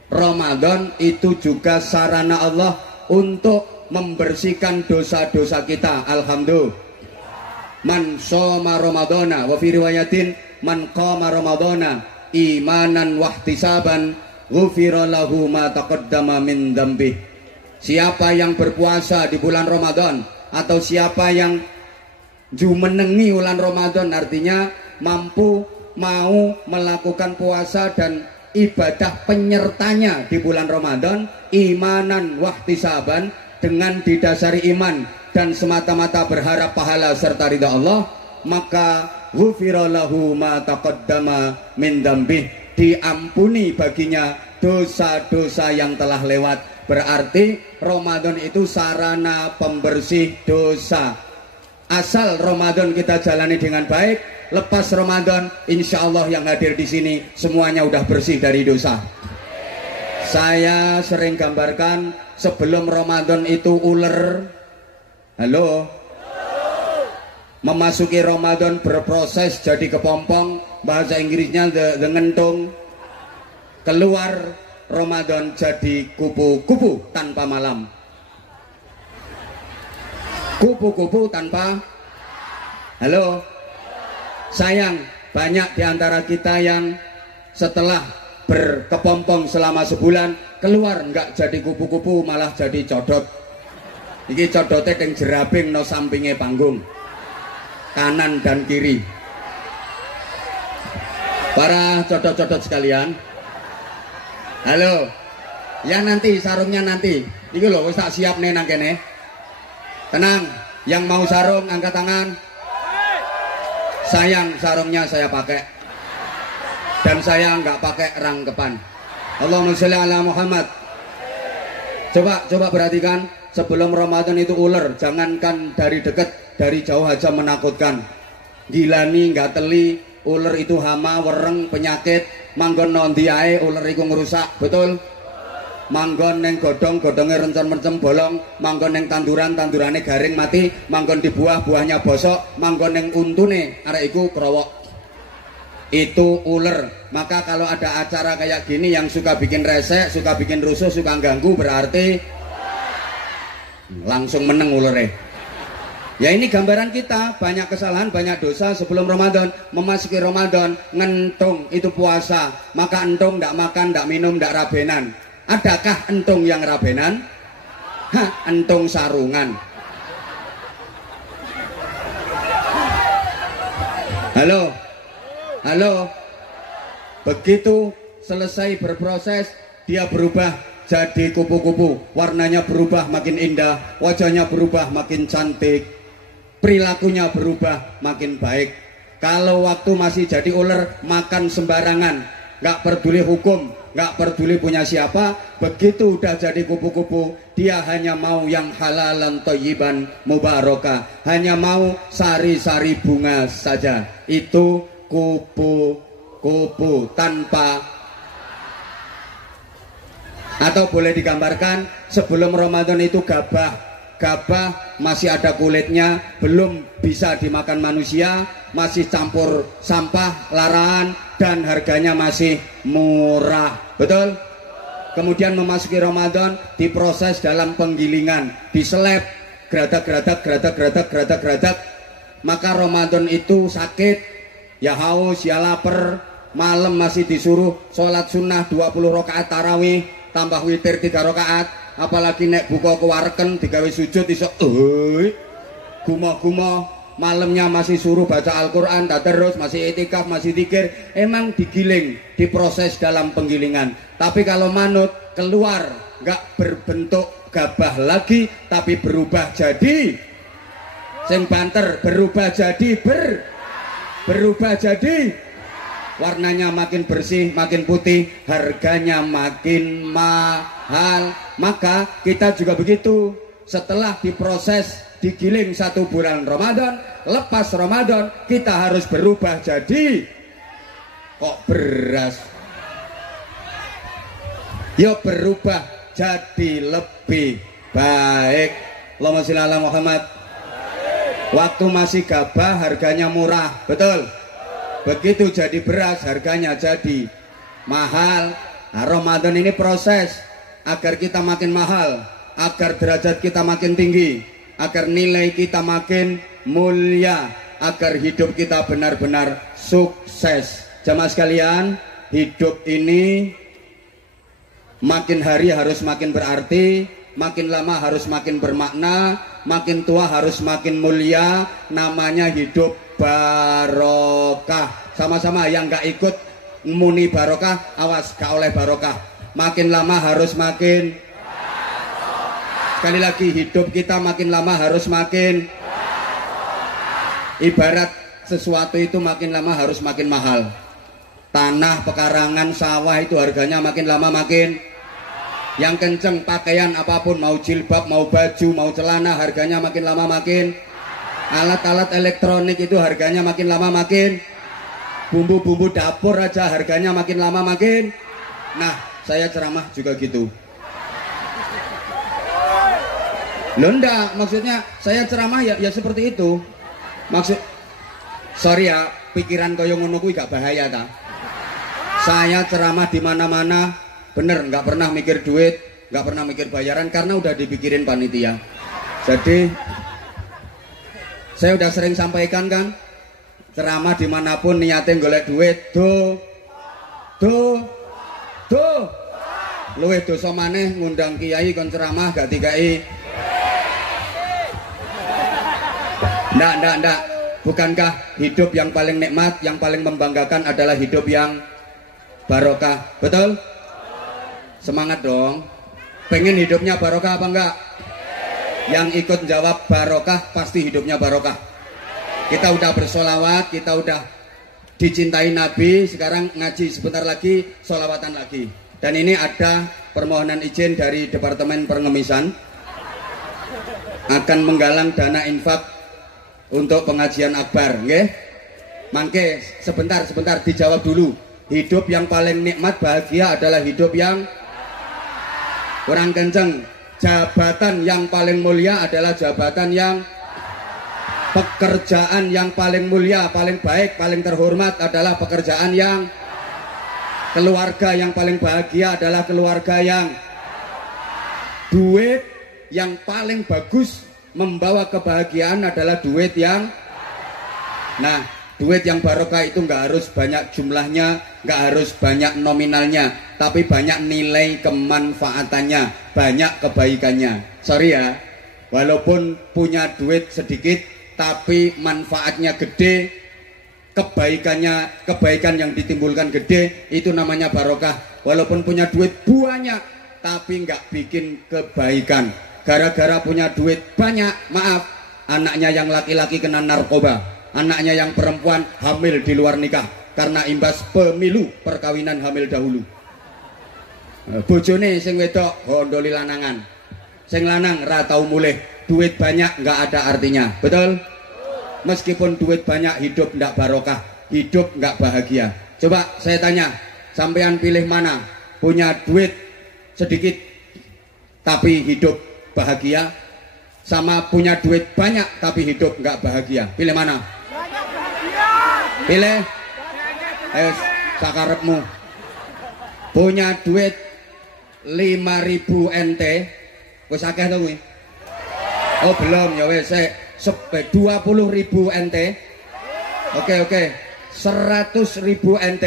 Ramadan itu juga sarana Allah untuk membersihkan dosa-dosa kita. Alhamdulillah. Man shoma Ramadana wa fi riwayatin man qama Ramadana imanan wahtisaban ghufira lahu ma taqaddama min dzambi. Siapa yang berpuasa di bulan Ramadan atau siapa yang jumenengi bulan Ramadan, artinya mampu mau melakukan puasa dan ibadah penyertanya di bulan Ramadan imanan wahtisaban, dengan didasari iman dan semata-mata berharap pahala serta ridha Allah, maka ghufira lahu ma taqaddama min dzambi, diampuni baginya dosa-dosa yang telah lewat. Berarti Ramadan itu sarana pembersih dosa. Asal Ramadan kita jalani dengan baik, lepas Ramadan insya Allah yang hadir di sini semuanya udah bersih dari dosa. Saya sering gambarkan sebelum Ramadan itu ular, halo, memasuki Ramadan berproses jadi kepompong, bahasa Inggrisnya the ngentung. Keluar Ramadan jadi kupu-kupu tanpa malam. Kupu-kupu tanpa, halo. Sayang, banyak di antara kita yang setelah berkepompong selama sebulan keluar nggak jadi kupu-kupu, malah jadi codot. Iki codotnya yang jerabing no sampingnya panggung, kanan dan kiri. Para codot-codot sekalian, halo, ya nanti sarungnya nanti. Iki loh, wis tak siap nih nang kene. Tenang, yang mau sarung angkat tangan. Sayang, sarungnya saya pakai. Dan saya nggak pakai rangkepan. Allahumma sholli ala Muhammad. Coba perhatikan, sebelum Ramadan itu ular, jangankan dari dekat, dari jauh aja menakutkan. Gilani nggak teli, ular itu hama, wereng, penyakit, manggon nondi ae, ular itu ngerusak, betul? Manggon neng godongnya rencon-rencon bolong, manggon neng tandurannya garing mati, manggon di buahnya bosok, manggon neng untune arek iku krowok. Itu ular. Maka kalau ada acara kayak gini yang suka bikin resek, suka bikin rusuh, suka ganggu, berarti langsung meneng ulernya. Ya ini gambaran kita, banyak kesalahan, banyak dosa sebelum Ramadan. Memasuki Ramadan, ngentung itu puasa, maka entung ndak makan, ndak minum, ndak rabenan. Adakah entung yang rabenan? Entung sarungan. Halo, halo. Begitu selesai berproses, dia berubah jadi kupu-kupu. Warnanya berubah makin indah, wajahnya berubah makin cantik, perilakunya berubah makin baik. Kalau waktu masih jadi ular, makan sembarangan, nggak peduli hukum, nggak peduli punya siapa. Begitu udah jadi kupu-kupu, dia hanya mau yang halalan thayyiban mubarakah, hanya mau sari-sari bunga saja. Itu kupu-kupu tanpa, atau boleh digambarkan sebelum Ramadan itu gabah. Gabah masih ada kulitnya, belum bisa dimakan manusia, masih campur sampah, larangan, dan harganya masih murah, betul? Kemudian memasuki Ramadan, diproses dalam penggilingan, diseleb, geradak, maka Ramadan itu sakit, ya haus, ya lapar, malam masih disuruh sholat sunnah 20 rakaat tarawih, tambah witir 3 rakaat, apalagi nek buka kewareken digawe sujud iso gumoh-gumoh, malamnya masih suruh baca Al-Quran, tak terus masih itikaf, masih zikir. Emang digiling, diproses dalam penggilingan. Tapi kalau manut keluar nggak berbentuk gabah lagi, tapi berubah jadi sing banter, berubah jadi warnanya makin bersih, makin putih, harganya makin mahal. Maka kita juga begitu. Setelah diproses, digiling 1 bulan Ramadan, lepas Ramadan, kita harus berubah jadi kok beras. Yuk berubah jadi lebih baik. Allahumma sholli ala Muhammad. Waktu masih gabah harganya murah, betul? Begitu jadi beras harganya jadi mahal. Nah, Ramadan ini proses agar kita makin mahal, agar derajat kita makin tinggi, agar nilai kita makin mulia, agar hidup kita benar-benar sukses. Jamaah sekalian, hidup ini makin hari harus makin berarti, makin lama harus makin bermakna, makin tua harus makin mulia. Namanya hidup barokah. Sama-sama yang gak ikut muni barokah, awas gak oleh barokah. Makin lama harus makin barokah. Sekali lagi, hidup kita makin lama harus makin barokah. Ibarat sesuatu itu makin lama harus makin mahal. Tanah, pekarangan, sawah itu harganya makin lama makin. Yang kenceng pakaian apapun, mau jilbab, mau baju, mau celana, harganya makin lama makin. Alat-alat elektronik itu harganya makin lama makin. Bumbu-bumbu dapur aja harganya makin lama makin. Nah, saya ceramah juga gitu. Loh enggak, maksudnya saya ceramah ya seperti itu. Sorry ya, pikiran koyo ngono kuwi gak bahaya ta. Saya ceramah di mana-mana, bener nggak pernah mikir duit, nggak pernah mikir bayaran karena udah dipikirin panitia. Jadi saya udah sering sampaikan kan, ceramah dimanapun niatnya golek duit, luwih dosa maneh ngundang kiai kon ceramah gak dikai. Ndak. Bukankah hidup yang paling nikmat, yang paling membanggakan adalah hidup yang barokah? Betul? Semangat dong. Pengen hidupnya barokah apa enggak? Yang ikut jawab barokah pasti hidupnya barokah. Kita udah bersolawat, kita udah dicintai Nabi. Sekarang ngaji sebentar lagi, solawatan lagi. Dan ini ada permohonan izin dari Departemen Pengemisan akan menggalang dana infak untuk pengajian akbar, nggih? Mangke sebentar dijawab dulu. Hidup yang paling nikmat bahagia adalah hidup yang kurang kenceng. Jabatan yang paling mulia adalah jabatan yang, pekerjaan yang paling mulia, paling baik, paling terhormat adalah pekerjaan yang, keluarga yang paling bahagia adalah keluarga yang, duit yang paling bagus membawa kebahagiaan adalah duit yang, nah duit yang barokah itu nggak harus banyak jumlahnya, nggak harus banyak nominalnya, tapi banyak nilai kemanfaatannya, banyak kebaikannya. Sorry ya, walaupun punya duit sedikit tapi manfaatnya gede, kebaikan yang ditimbulkan gede, itu namanya barokah. Walaupun punya duit banyak tapi nggak bikin kebaikan. Gara-gara punya duit banyak, maaf, anaknya yang laki-laki kena narkoba, anaknya yang perempuan hamil di luar nikah karena imbas pemilu perkawinan hamil dahulu. Bojone sing wedok hondoli lanangan, sing lanang ra tau mulih. Duit banyak nggak ada artinya, betul? Meskipun duit banyak, hidup nggak barokah, hidup nggak bahagia. Coba saya tanya, sampean pilih mana? Punya duit sedikit tapi hidup bahagia, sama punya duit banyak tapi hidup nggak bahagia? Pilih mana? Pilih? Ayo sakarepmu. Punya duit 5.000 NT, wis akeh to kuwi? Oh belum ya wis, 20.000 NT. Oke. 100.000 NT.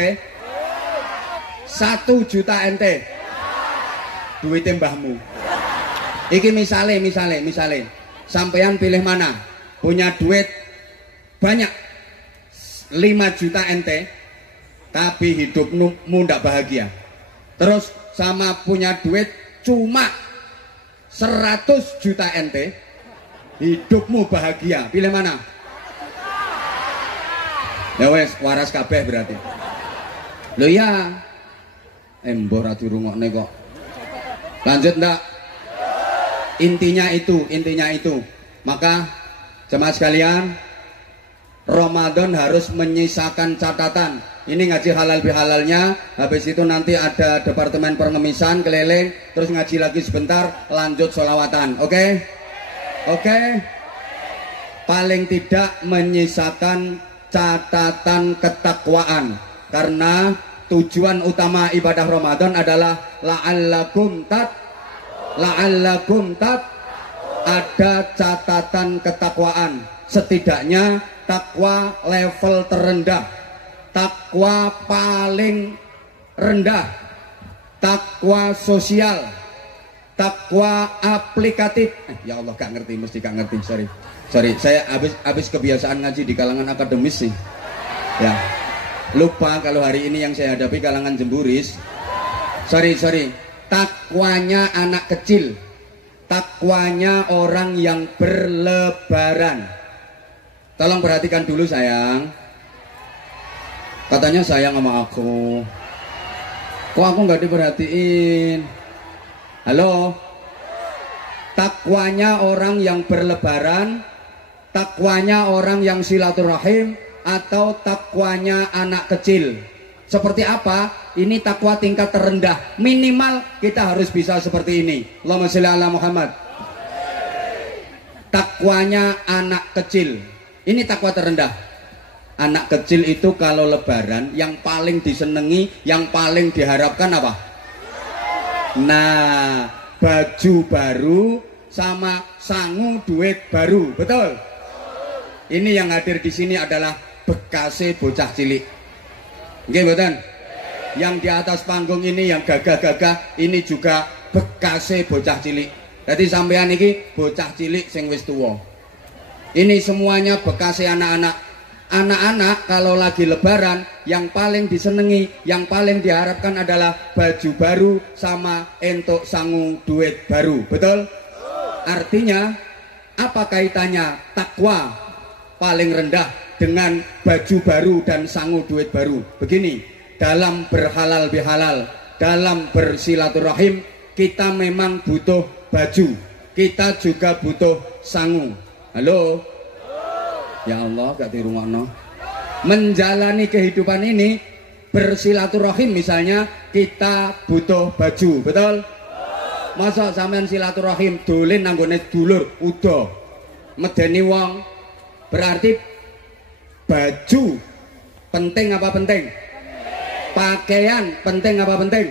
1 juta NT. Duitnya mbahmu. Iki misale sampean pilih mana? Punya duit banyak 5 juta NT tapi hidupmu ndak bahagia. Terus sama punya duit cuma 100 juta NT, hidupmu bahagia. Pilih mana? Ya wes, waras kabeh berarti. Loh ya. Mbah ra dirungokne kok. Lanjut ndak? Intinya itu. Maka jemaah sekalian, Ramadan harus menyisakan catatan. Ini ngaji halal bihalalnya, habis itu nanti ada departemen pengemisan keliling, terus ngaji lagi sebentar, lanjut sholawatan. Oke? Paling tidak menyisakan catatan ketakwaan, karena tujuan utama ibadah Ramadan adalah la'allakum ada catatan ketakwaan. Setidaknya takwa level terendah, takwa paling rendah, takwa sosial, takwa aplikatif. Ya Allah, gak ngerti, mesti gak ngerti. Sorry, saya habis kebiasaan ngaji di kalangan akademis sih. Ya, lupa kalau hari ini yang saya hadapi kalangan jemburis. Sorry. Takwanya anak kecil, takwanya orang yang berlebaran. Tolong perhatikan dulu sayang. Katanya sayang sama aku. Kok aku nggak diperhatiin? Halo? Takwanya orang yang berlebaran, takwanya orang yang silaturahim, atau takwanya anak kecil? Seperti apa? Ini takwa tingkat terendah. Minimal kita harus bisa seperti ini. Allahumma sholli ala Muhammad. Takwanya anak kecil. Ini takwa terendah. Anak kecil itu kalau lebaran yang paling disenangi, yang paling diharapkan apa? Nah, baju baru sama sangu duit baru, betul? Ini yang hadir di sini adalah bekase bocah cilik. Nggih mboten? Yang di atas panggung ini yang gagah-gagah ini juga bekase bocah cilik. Jadi sampean iki bocah cilik sing wis tuwa. Ini semuanya bekase anak-anak. Anak-anak kalau lagi lebaran yang paling disenengi, yang paling diharapkan adalah baju baru sama entuk sangu duit baru. Betul? Artinya apa kaitannya takwa paling rendah dengan baju baru dan sangu duit baru? Begini, dalam berhalal bihalal, dalam bersilaturahim, kita memang butuh baju, kita juga butuh sangu. Halo? Ya Allah, gak dirungokno. Menjalani kehidupan ini, bersilaturahim misalnya, kita butuh baju, betul? Masa sampean silaturahim dolen nanggone dulur udah medeni wong? Berarti baju penting apa penting? Pakaian penting apa penting?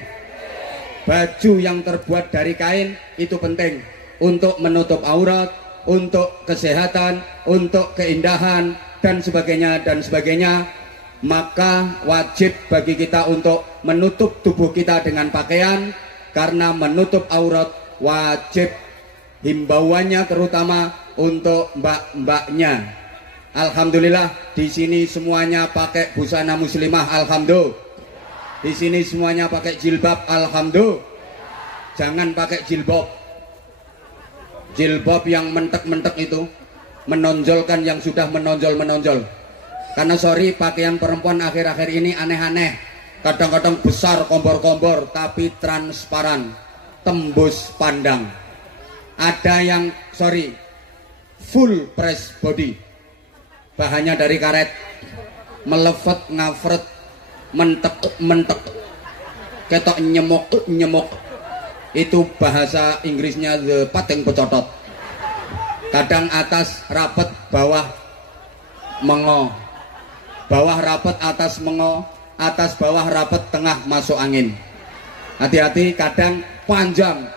Baju yang terbuat dari kain itu penting untuk menutup aurat, untuk kesehatan, untuk keindahan dan sebagainya. Maka wajib bagi kita untuk menutup tubuh kita dengan pakaian, karena menutup aurat wajib. Himbauannya terutama untuk mbak-mbaknya. Alhamdulillah di sini semuanya pakai busana muslimah, alhamdulillah. Di sini semuanya pakai jilbab, alhamdulillah. Jangan pakai jilbab. Jilbab yang mentek-mentek itu menonjolkan yang sudah menonjol. Karena sorry, pakaian perempuan akhir-akhir ini aneh-aneh. Kadang-kadang besar, kompor-kompor, tapi transparan, tembus pandang. Ada yang sorry, full press body, bahannya dari karet, melevet, ngafret, mentek, ketok nyemok. Itu bahasa Inggrisnya the pating pecotot. Kadang atas rapet, bawah mengo, bawah rapet, atas mengo, atas bawah rapet, tengah masuk angin. Hati-hati, kadang panjang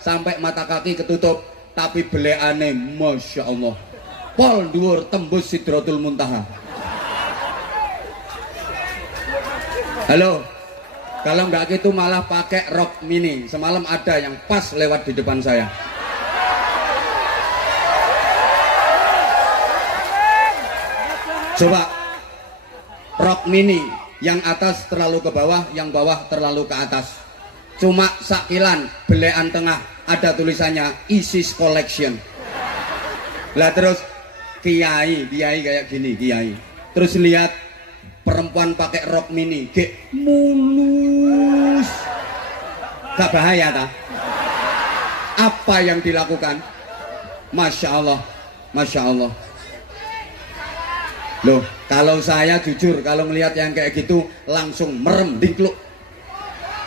sampai mata kaki ketutup, tapi beleane masya Allah, pol dhuwur tembus Sidratul Muntaha. Halo, kalau nggak gitu malah pakai rok mini. Semalam ada yang pas lewat di depan saya. Coba rok mini, yang atas terlalu ke bawah, yang bawah terlalu ke atas. Cuma sakilan, belean tengah, ada tulisannya ISIS Collection. Lah terus kiai kayak gini, kiai. Terus lihat perempuan pakai rok mini, gek mulus. Gak bahaya ta? Apa yang dilakukan? Masya Allah, Masya Allah. Loh, kalau saya jujur, kalau melihat yang kayak gitu langsung merem dingkluk.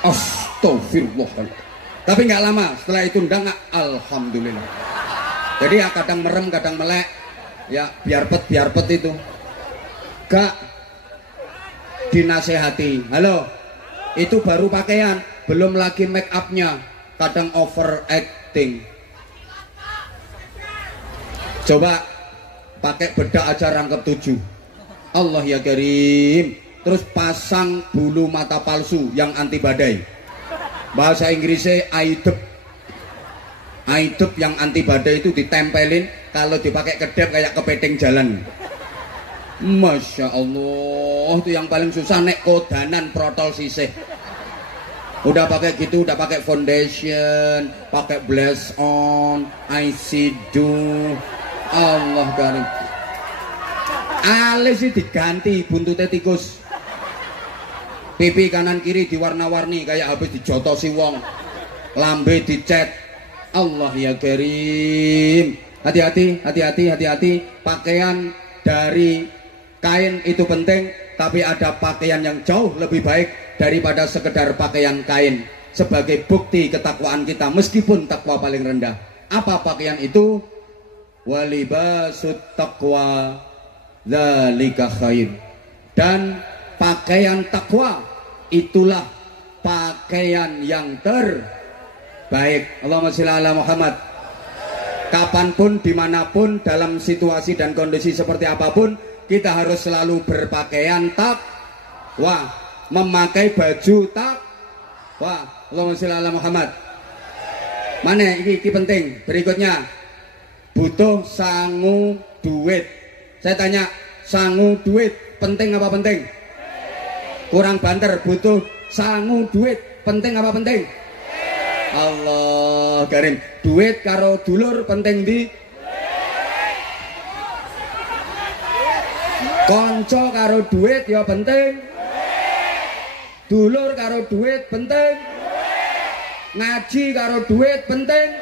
Astagfirullah. Tapi nggak lama setelah itu ndang, alhamdulillah. Jadi ya kadang merem, kadang melek. Ya biar pet itu. Gak dinasehati. Halo, itu baru pakaian, belum lagi make upnya. Kadang overacting. Coba pakai bedak aja rangkep 7. Allah ya karim. Terus pasang bulu mata palsu yang anti badai. Bahasa Inggrisnya aidep. Aidep yang anti badai itu ditempelin, kalau dipakai kedep kayak kepiting jalan. Masya Allah, itu yang paling susah nek kodanan protol sisih. Udah pakai gitu, udah pakai foundation, pakai blush on, eyeshadow. Allah karim. Alis sih diganti buntutnya tikus. Pipi kanan kiri diwarna-warni kayak habis dijotosi wong. Lambe dicet. Allah ya karim. Hati-hati, hati-hati. Pakaian dari kain itu penting, tapi ada pakaian yang jauh lebih baik daripada sekedar pakaian kain. Sebagai bukti ketakwaan kita meskipun takwa paling rendah. Apa pakaian itu? Walibasut taqwa dzalika khair. Dan pakaian takwa itulah pakaian yang terbaik. Allahumma sholli ala Muhammad. Kapanpun, dimanapun, dalam situasi dan kondisi seperti apapun, kita harus selalu berpakaian takwa, memakai baju takwa. Allahumma sholli ala Muhammad. Mana ini penting. Berikutnya, butuh sangu duit. Saya tanya, sangu duit penting apa penting? Kurang banter, butuh sangu duit penting apa penting? Allah karim. Duit karo dulur penting di konco karo duit ya penting. Dulur karo duit penting. Ngaji karo duit penting.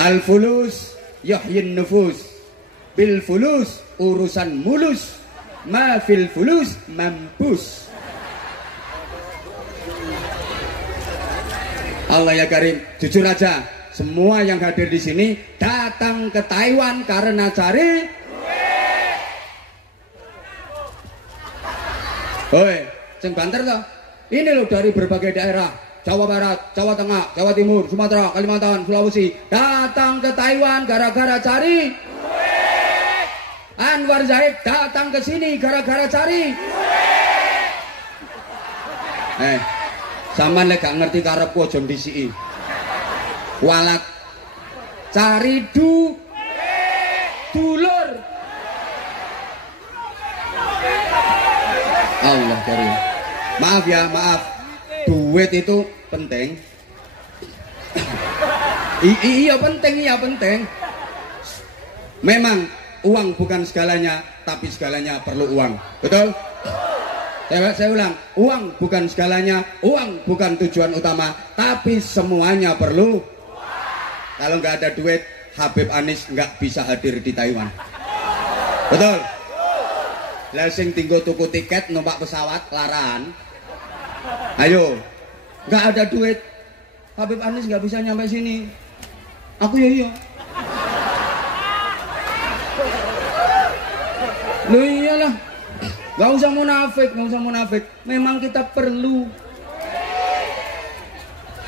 Al-fulus yahyin nufus. Bil fulus urusan mulus. Ma fil fulus mampus. Allah ya karim, jujur aja, semua yang hadir di sini datang ke Taiwan karena cari duit. Hoi, sing banter toh. Ini loh dari berbagai daerah, Jawa Barat, Jawa Tengah, Jawa Timur, Sumatera, Kalimantan, Sulawesi, datang ke Taiwan gara-gara cari duit. Anwar Zaid datang ke sini gara-gara cari duit. Sama lek gak ngerti karepku aja ndisiki. Walat cari dulur. Allah karim. Maaf ya, maaf. Duit itu penting. Iya penting. Memang uang bukan segalanya, tapi segalanya perlu uang. Betul? Saya ulang, uang bukan segalanya, uang bukan tujuan utama, tapi semuanya perlu. Kalau nggak ada duit, Habib Anies nggak bisa hadir di Taiwan. Betul? Lah sing tinggal tuku tiket numpak pesawat laran. Ayo, nggak ada duit, Habib Anies nggak bisa nyampe sini. Aku ya iya. Loh iyalah. Gak usah munafik. Memang kita perlu.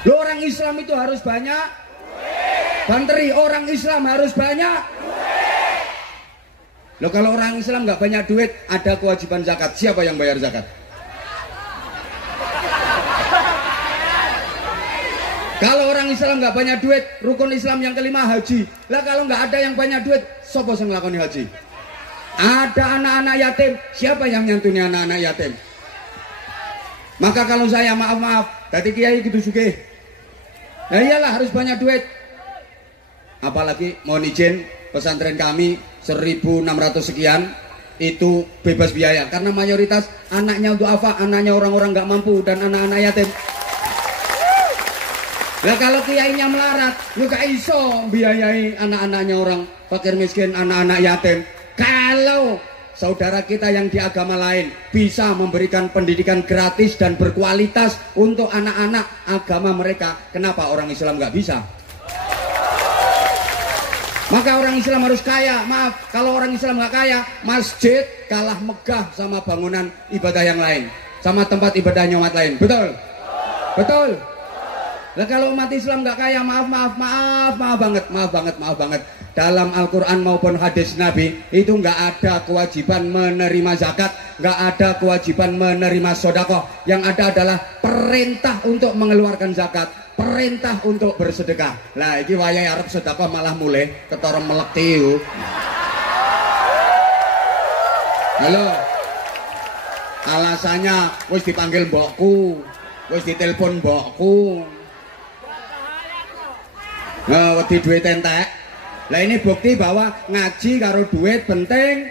Loh, orang Islam itu harus banyak. Banteri, orang Islam harus banyak. Loh, kalau orang Islam gak banyak duit, ada kewajiban zakat. Siapa yang bayar zakat? Kalau orang Islam gak banyak duit, rukun Islam yang kelima haji. Lah kalau gak ada yang banyak duit, siapa yang ngelakoni haji? Ada anak-anak yatim, siapa yang nyantuni anak-anak yatim? Maka kalau saya maaf, tadi kiai gitu sugih. Nah iyalah harus banyak duit. Apalagi mohon izin, pesantren kami 1.600 sekian itu bebas biaya karena mayoritas anaknya untuk apa? Anaknya orang-orang nggak mampu dan anak-anak yatim. Lah kalau kiainya melarat, juga iso biayai anak-anaknya orang fakir miskin, anak-anak yatim. Kalau saudara kita yang di agama lain bisa memberikan pendidikan gratis dan berkualitas untuk anak-anak agama mereka, kenapa orang Islam nggak bisa? Maka orang Islam harus kaya. Maaf, kalau orang Islam nggak kaya, masjid kalah megah sama bangunan ibadah yang lain, sama tempat ibadahnya umat lain. Betul? Betul? Nah kalau umat Islam nggak kaya, maaf banget. Dalam Al-Quran maupun hadis Nabi itu nggak ada kewajiban menerima zakat, nggak ada kewajiban menerima sedekah. Yang ada adalah perintah untuk mengeluarkan zakat, perintah untuk bersedekah. Lah iki wayahe arep sedekah malah mulai ketara meleki. Halo. Alasannya wis dipanggil mbokku, wis ditelepon mbokku. Nah, wedi duit entek. Lah ini bukti bahwa ngaji karo duit penting.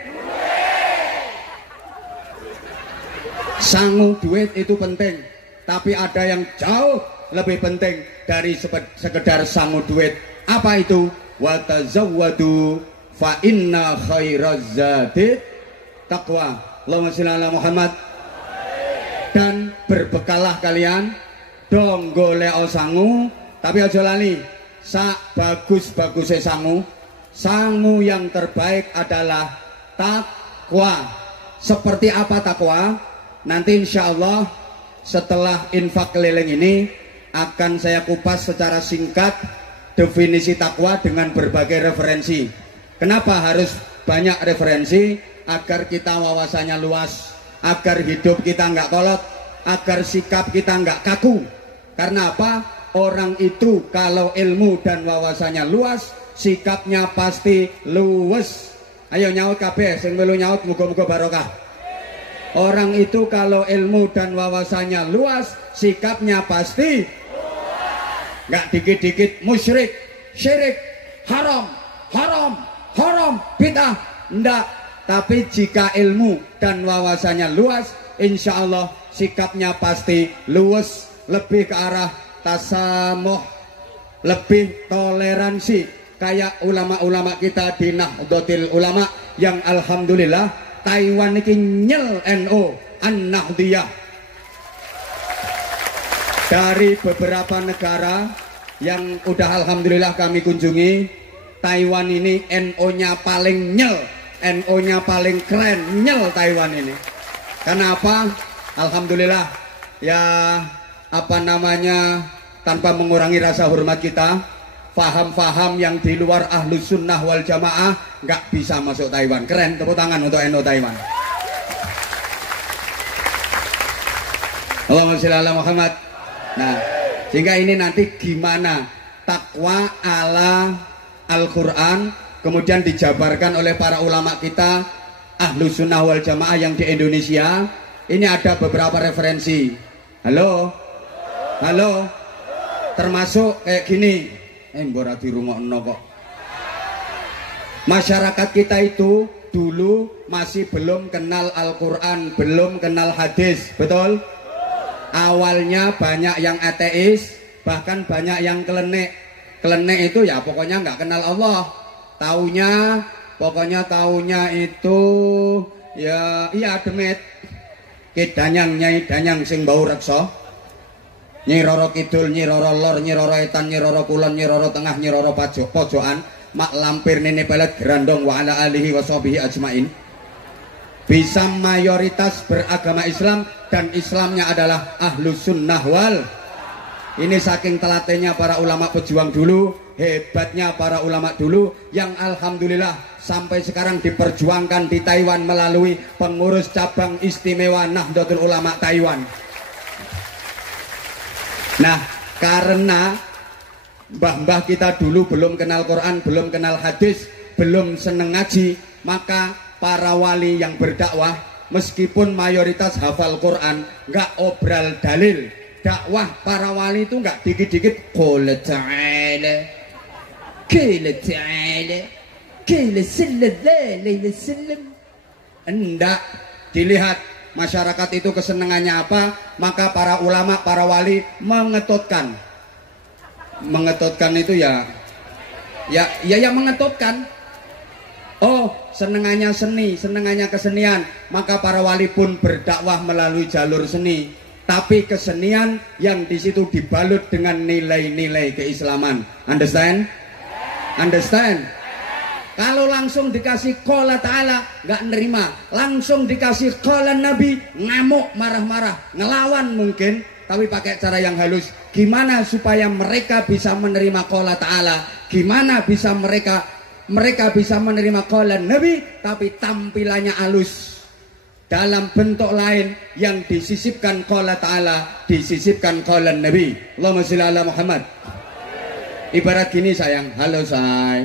Sangu duit itu penting, tapi ada yang jauh lebih penting dari sekedar sangu duit. Apa itu? Wa tazawwadu fa inna khairaz zadi taqwa. Allahumma shalli ala Muhammad. Dan berbekalah kalian dong golek sangu, tapi aja lali sak bagus-bagusnya sangu yang terbaik adalah takwa. Seperti apa takwa? Nanti insya Allah setelah infak keliling ini akan saya kupas secara singkat definisi takwa dengan berbagai referensi. Kenapa harus banyak referensi? Agar kita wawasannya luas, agar hidup kita nggak kolot, agar sikap kita nggak kaku. Karena apa? Orang itu kalau ilmu dan wawasannya luas, sikapnya pasti luwes. Ayo nyaut kabeh, sing melu nyaut muga-muga barokah. Orang itu kalau ilmu dan wawasannya luas, sikapnya pasti nggak dikit-dikit musyrik, syirik, haram, bid'ah, ndak. Tapi jika ilmu dan wawasannya luas, insya Allah sikapnya pasti luwes, lebih ke arah tasamuh, lebih toleransi kayak ulama-ulama kita di Nahdlatul Ulama yang alhamdulillah Taiwan ini nyel NO An-Nahdliyah. Dari beberapa negara yang udah alhamdulillah kami kunjungi, Taiwan ini NO-nya paling nyel, NO-nya paling keren, nyel Taiwan ini. Kenapa? Alhamdulillah ya, apa namanya, tanpa mengurangi rasa hormat kita, faham-faham yang di luar Ahlus Sunnah wal Jamaah nggak bisa masuk Taiwan. Keren, tepuk tangan untuk NO Taiwan. Allahumma sholli ala Muhammad. Nah, sehingga ini nanti gimana takwa ala Al-Quran kemudian dijabarkan oleh para ulama kita Ahlus Sunnah wal Jamaah yang di Indonesia. Ini ada beberapa referensi. Halo, termasuk kayak gini. Mbora dirungokno kok. Masyarakat kita itu dulu masih belum kenal Al-Quran, belum kenal hadis, betul? Awalnya banyak yang ateis, bahkan banyak yang kelenek. Kelenek itu ya pokoknya nggak kenal Allah. Pokoknya taunya itu ya iya demet. Nyai danyang sing bau reksa. Nyi Roro Kidul, Nyi Roro Lor, Nyi Roro Etan, Nyi Roro Kulon, Nyi Roro Tengah, Nyi Roro Pojokan, mak lampir nene pelet gerandong wa ala alihi wa sahbihi ajmain. Bisa mayoritas beragama Islam dan Islamnya adalah Ahlus Sunnah wal. Ini saking telatennya para ulama pejuang dulu, hebatnya para ulama dulu yang alhamdulillah sampai sekarang diperjuangkan di Taiwan melalui pengurus cabang istimewa Nahdlatul Ulama Taiwan. Nah, karena mbah-mbah kita dulu belum kenal Quran, belum kenal hadis, belum seneng ngaji, maka para wali yang berdakwah meskipun mayoritas hafal Quran, nggak obral dalil. Dakwah para wali itu nggak dikit-dikit qala ta'ala, qala ta'ala, qila sallallahu alaihi wasallam. Enggak dilihat masyarakat itu kesenangannya apa, maka para ulama, para wali mengetutkan. Mengetutkan itu ya mengetutkan. Oh, senengannya seni, senengannya kesenian, maka para wali pun berdakwah melalui jalur seni. Tapi kesenian yang di situ dibalut dengan nilai-nilai keislaman. Understand? Understand? Kalau langsung dikasih qala ta'ala nggak nerima, langsung dikasih qala nabi ngamuk, marah-marah, ngelawan mungkin, tapi pakai cara yang halus. Gimana supaya mereka bisa menerima qala ta'ala? Gimana bisa mereka bisa menerima qala nabi tapi tampilannya halus dalam bentuk lain yang disisipkan qala ta'ala, disisipkan qala nabi. Allahumma sholli ala Muhammad. Ibarat gini sayang, halo say.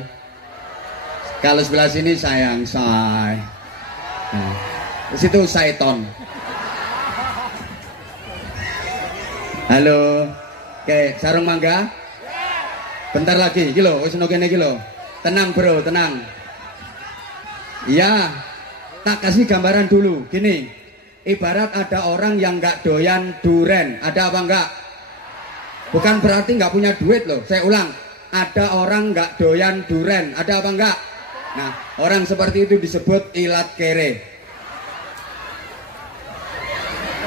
Kalau sebelah sini sayang, say. Nah, di situ syaiton. Halo. Oke, sarung mangga. Bentar lagi, iki lho, wis ono kene iki lho. Tenang bro, tenang. Iya, tak kasih gambaran dulu. Gini, ibarat ada orang yang nggak doyan duren. Ada apa enggak? Bukan berarti nggak punya duit loh. Saya ulang, ada orang nggak doyan duren. Ada apa enggak? Nah, orang seperti itu disebut ilat kere.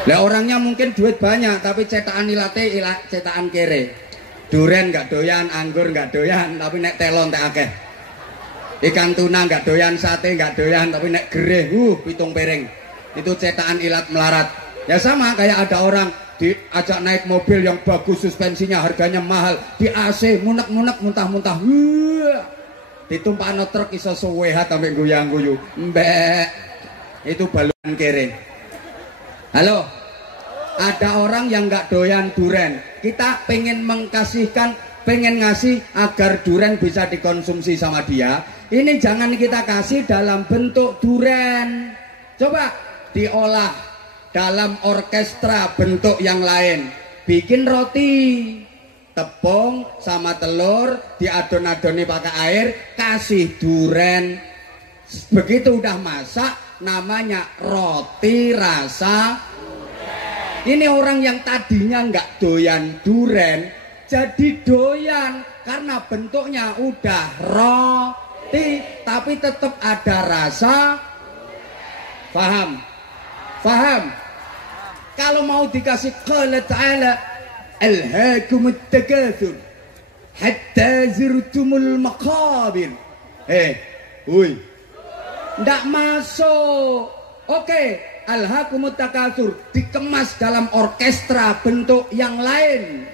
Lah orangnya mungkin duit banyak, tapi cetakan ilate cetakan kere. Duren nggak doyan, anggur nggak doyan, tapi nek telon tak akeh. Ikan tuna nggak doyan, sate nggak doyan, tapi nek gereh, pitung piring. Itu cetakan ilat melarat. Ya sama kayak ada orang diajak naik mobil yang bagus, suspensinya harganya mahal, di AC munek-munek, muntah-muntah. Ditumpakno truk iso suwehat sampai guyang-guyu. Mbek. Itu balon kere. Halo. Ada orang yang nggak doyan duren. Kita pengen mengkasihkan, pengen ngasih agar duren bisa dikonsumsi sama dia. Ini jangan kita kasih dalam bentuk duren. Coba diolah dalam orkestra bentuk yang lain. Bikin roti, tepung sama telur, diadon-adoni pakai air, kasih duren. Begitu udah masak, namanya roti rasa. Ini orang yang tadinya nggak doyan duren, jadi doyan karena bentuknya udah roti, tapi tetap ada rasa. Paham? Paham? Kalau mau dikasih qala ta'ala, alhaakumut takatsur hatta zurtumul maqabir. Woi, ndak masuk. Oke, alhaakumut takatsur dikemas dalam orkestra bentuk yang lain.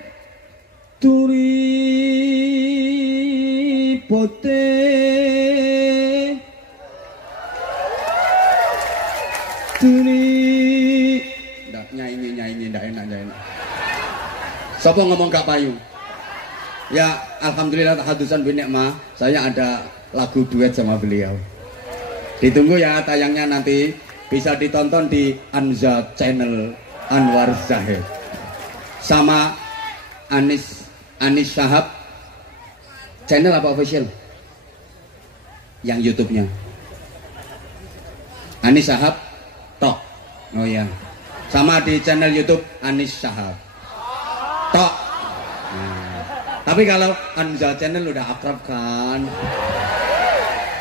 Turi pote turi. Ndak nyanyi ndak enak. Siapa ngomong gak payu? Ya, alhamdulillah tahadusan bi nikmah, saya ada lagu duet sama beliau. Ditunggu ya tayangnya nanti. Bisa ditonton di Anza Channel Anwar Zahid sama Anis Shahab channel apa official? Yang YouTube-nya Anis Shahab Tok. Oh ya, sama di channel YouTube Anis Shahab Tok. Tapi kalau Anza Channel udah akrab kan?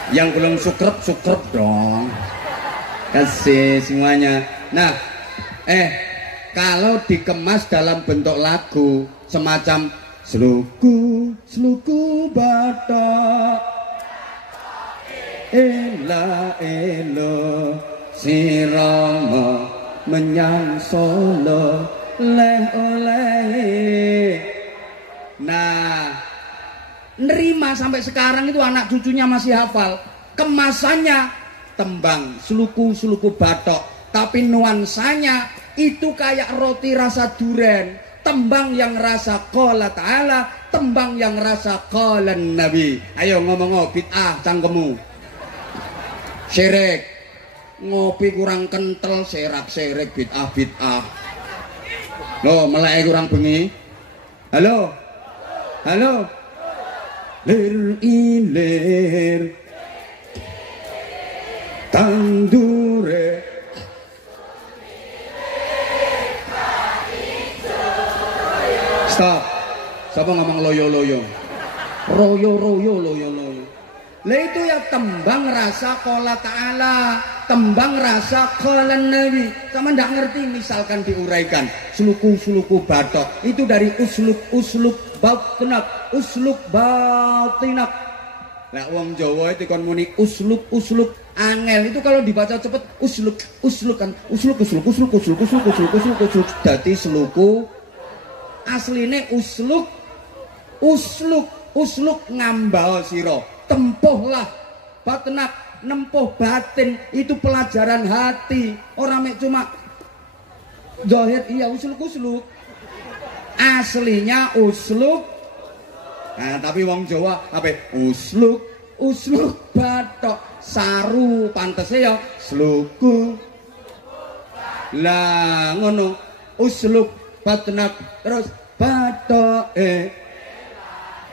Yang belum sukrep dong. Kasih semuanya. Nah, kalau dikemas dalam bentuk lagu semacam sluku batok ela elo sirama menyang solo leh oleh. Nah, nerima sampai sekarang itu anak cucunya masih hafal. Kemasannya tembang sluku batok, tapi nuansanya itu kayak roti rasa duren, tembang yang rasa qala ta'ala, tembang yang rasa qala nabi. Ayo ngomong bid'ah cangkemmu. Syirik, ngopi kurang kental, serak-serik, bid'ah. Loh, melek kurang bengi. Halo. Lir ilir tandure stop. Siapa ngomong loyo-loyo? Royo-royo, loyo-loyo. Lah itu ya tembang rasa qala ta'ala, tembang rasa qala nabi. Sama ndak ngerti misalkan diuraikan suluku-suluku batok. Itu dari usluk batnak, usluk batinak. Lah wong Jawa itu kon muni usluk angel itu kalau dibaca cepet usluk kan usluk dadi seluku asline usluk ngambal sira tempuhlah batnak nempuh batin itu pelajaran hati orang mek cuma zahir iya usluk aslinya usluk. Nah, tapi wong Jawa apa? Usluk batok saru pantese ya sluku. Lah ngono usluk batnak terus batok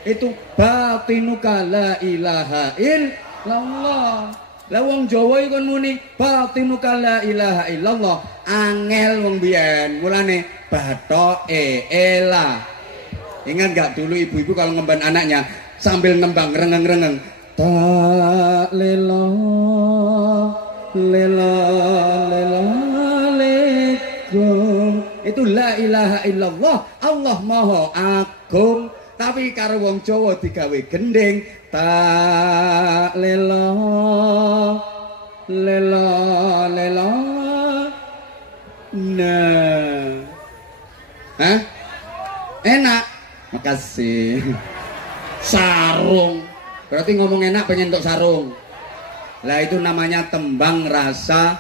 itu batinuka la ilaha illallah. Lah wong Jawa iku muni batinuka la ilaha illallah angel wong biyen mulane batoke ela. Ingat gak dulu ibu-ibu kalau ngemban anaknya sambil nembang rengeng-rengeng ta lela lekum itu la ilaha illallah Allah maha agung. Tapi karo wong Jawa digawe gending ta lela nah hah enak. Makasih. Sarung. Berarti ngomong enak pengen untuk sarung. Lah itu namanya tembang rasa.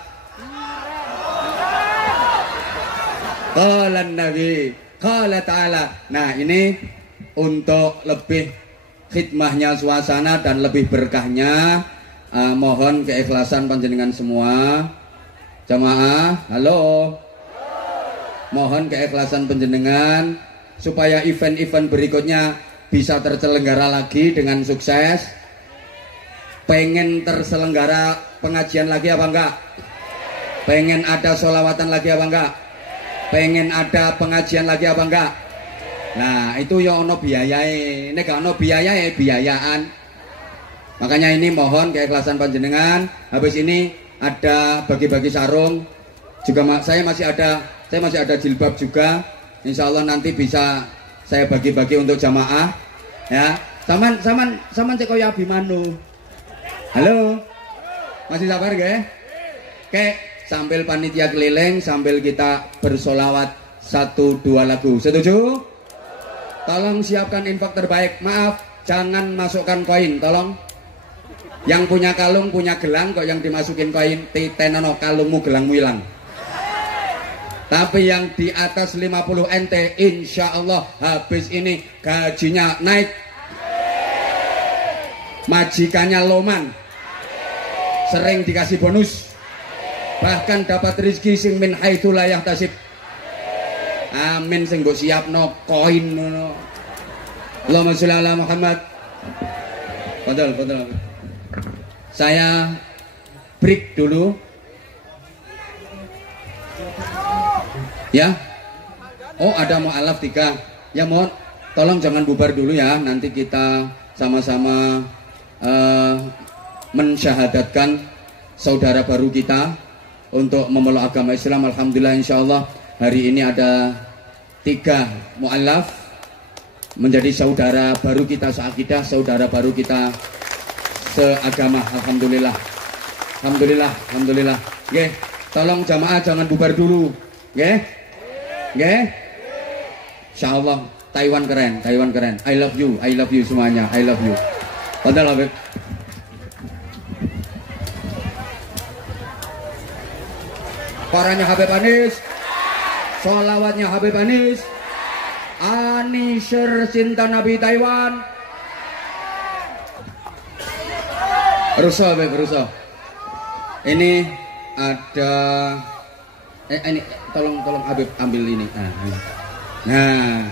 Qala Nabi, qala ta'ala. Nah, ini untuk lebih khidmahnya suasana dan lebih berkahnya mohon keikhlasan panjenengan semua. Jamaah, halo. Mohon keikhlasan panjenengan supaya event-event berikutnya bisa terselenggara lagi dengan sukses. Pengen terselenggara pengajian lagi apa enggak? Pengen ada sholawatan lagi apa enggak? Pengen ada pengajian lagi apa enggak? Nah itu ya ono biayae. Nek gak ono biayae biayaan. Makanya ini mohon keikhlasan panjenengan. Habis ini ada bagi-bagi sarung. Juga saya masih ada jilbab juga. Insya Allah nanti bisa saya bagi-bagi untuk jamaah ya. Saman cek koyo Abimanu. Halo. Masih sabar gak? Oke, sambil panitia keliling sambil kita bersolawat 1-2 lagu. Setuju? Tolong siapkan infak terbaik. Maaf, jangan masukkan koin, tolong. Yang punya kalung, punya gelang kok yang dimasukin koin, titenono kalungmu gelangmu hilang. Tapi yang di atas 50 NT insya Allah habis ini gajinya naik. Majikannya loman. Sering dikasih bonus. Bahkan dapat rezeki sing min haitsu la yahtasib. Amin sing mbok siapno koin ngono. Allahumma sholli ala Muhammad. Betul. Saya break dulu. Ya. Oh, ada mu'alaf 3. Ya mohon tolong jangan bubar dulu ya. Nanti kita sama-sama mensyahadatkan saudara baru kita untuk memeluk agama Islam. Alhamdulillah insyaallah hari ini ada 3 mu'alaf menjadi saudara baru kita seakidah, saudara baru kita seagama. Alhamdulillah. Nggih, tolong jamaah jangan bubar dulu. Nggih. Insyaallah Taiwan keren. I love you semuanya. I love you. Padahal Habib. Paranya Habib Anis. Sholawatnya Habib Anis. Anisher cinta Nabi Taiwan. Rusuh Habib, rusuh. Ini ada ini tolong Habib ambil ini. Nah,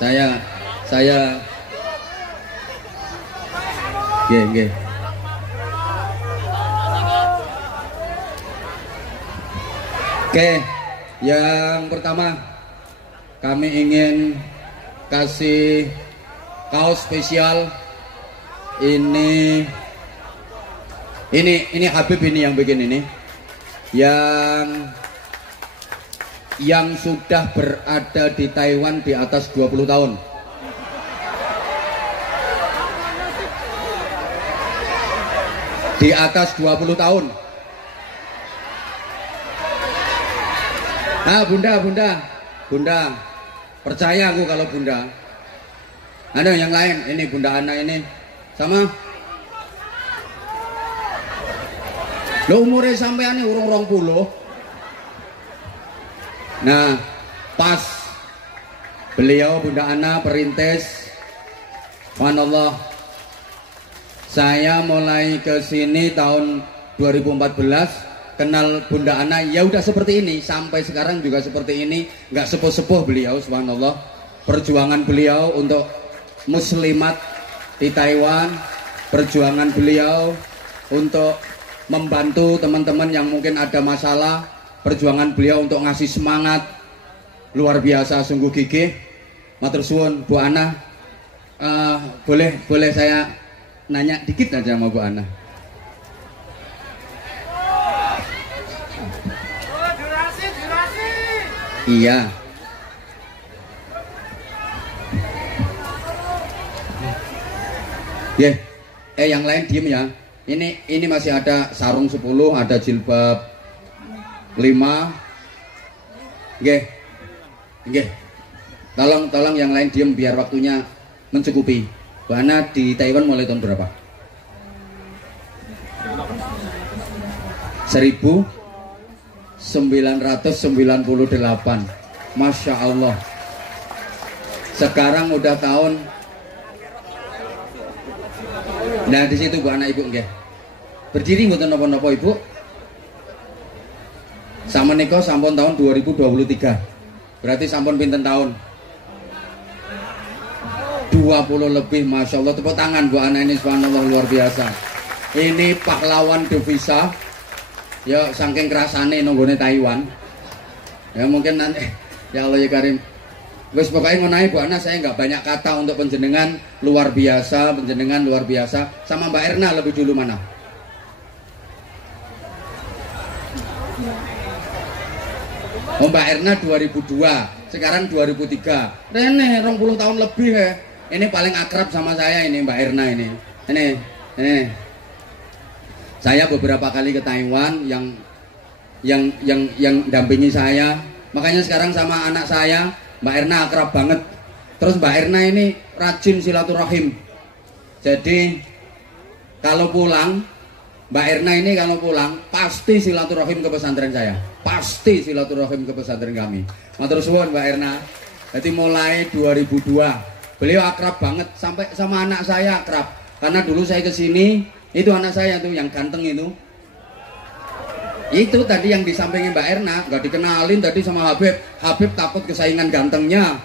saya Oke, yang pertama kami ingin kasih kaos spesial. Ini Habib ini yang bikin ini, yang sudah berada di Taiwan di atas 20 tahun. Di atas 20 tahun. Nah, Bunda, percaya aku kalau Bunda. Ada yang lain, ini Bunda Ana ini sama. Lo umurnya sampean ini urung 20. Nah, pas beliau Bunda Ana perintis, subhanallah, saya mulai ke sini tahun 2014. Kenal Bunda Ana ya udah seperti ini, sampai sekarang juga seperti ini, nggak sepuh-sepuh beliau, subhanallah. Perjuangan beliau untuk muslimat di Taiwan, perjuangan beliau untuk membantu teman-teman yang mungkin ada masalah, perjuangan beliau untuk ngasih semangat luar biasa, sungguh gigih. Matur suwun Bu Ana. Boleh saya nanya dikit aja sama Bu Ana? Iya. Yang lain diem ya. Ini masih ada sarung 10, ada jilbab 5. Nggih. Tolong yang lain diem biar waktunya mencukupi. Bu Ana di Taiwan mulai tahun berapa? 1998. Masya Allah. Sekarang udah tahun. Nah di situ Bu Ana Ibu nggih. Berdiri mboten napa-napa Ibu. Sama niko sampun tahun 2023. Berarti sampun pinten tahun? 20 lebih, Masya Allah. Tepuk tangan Bu Ana ini, subhanallah, luar biasa. Ini pahlawan devisa. Ya saking kerasane nonggone Taiwan. Ya mungkin nanti ya Allah ya Karim. Wis pokoknya ngono ae Bu Ana, saya nggak banyak kata untuk penjenengan luar biasa, Sama Mbak Erna lebih dulu mana? Oh Mbak Erna 2002, sekarang 2003. Rene 20 tahun lebih ya. Ini paling akrab sama saya ini Mbak Erna ini. Ini. Saya beberapa kali ke Taiwan yang dampingi saya. Makanya sekarang sama anak saya, Mbak Erna akrab banget. Terus Mbak Erna ini rajin silaturahim. Jadi kalau pulang, Mbak Erna ini kalau pulang pasti silaturahim ke pesantren saya. Pasti silaturahim ke pesantren kami. Matur suwun Mbak Erna. Jadi mulai 2002 beliau akrab banget, sampai sama anak saya akrab. Karena dulu saya ke sini, itu anak saya tuh yang ganteng itu. Itu tadi yang di sampingnya Mbak Erna, nggak dikenalin tadi sama Habib. Habib takut kesaingan gantengnya.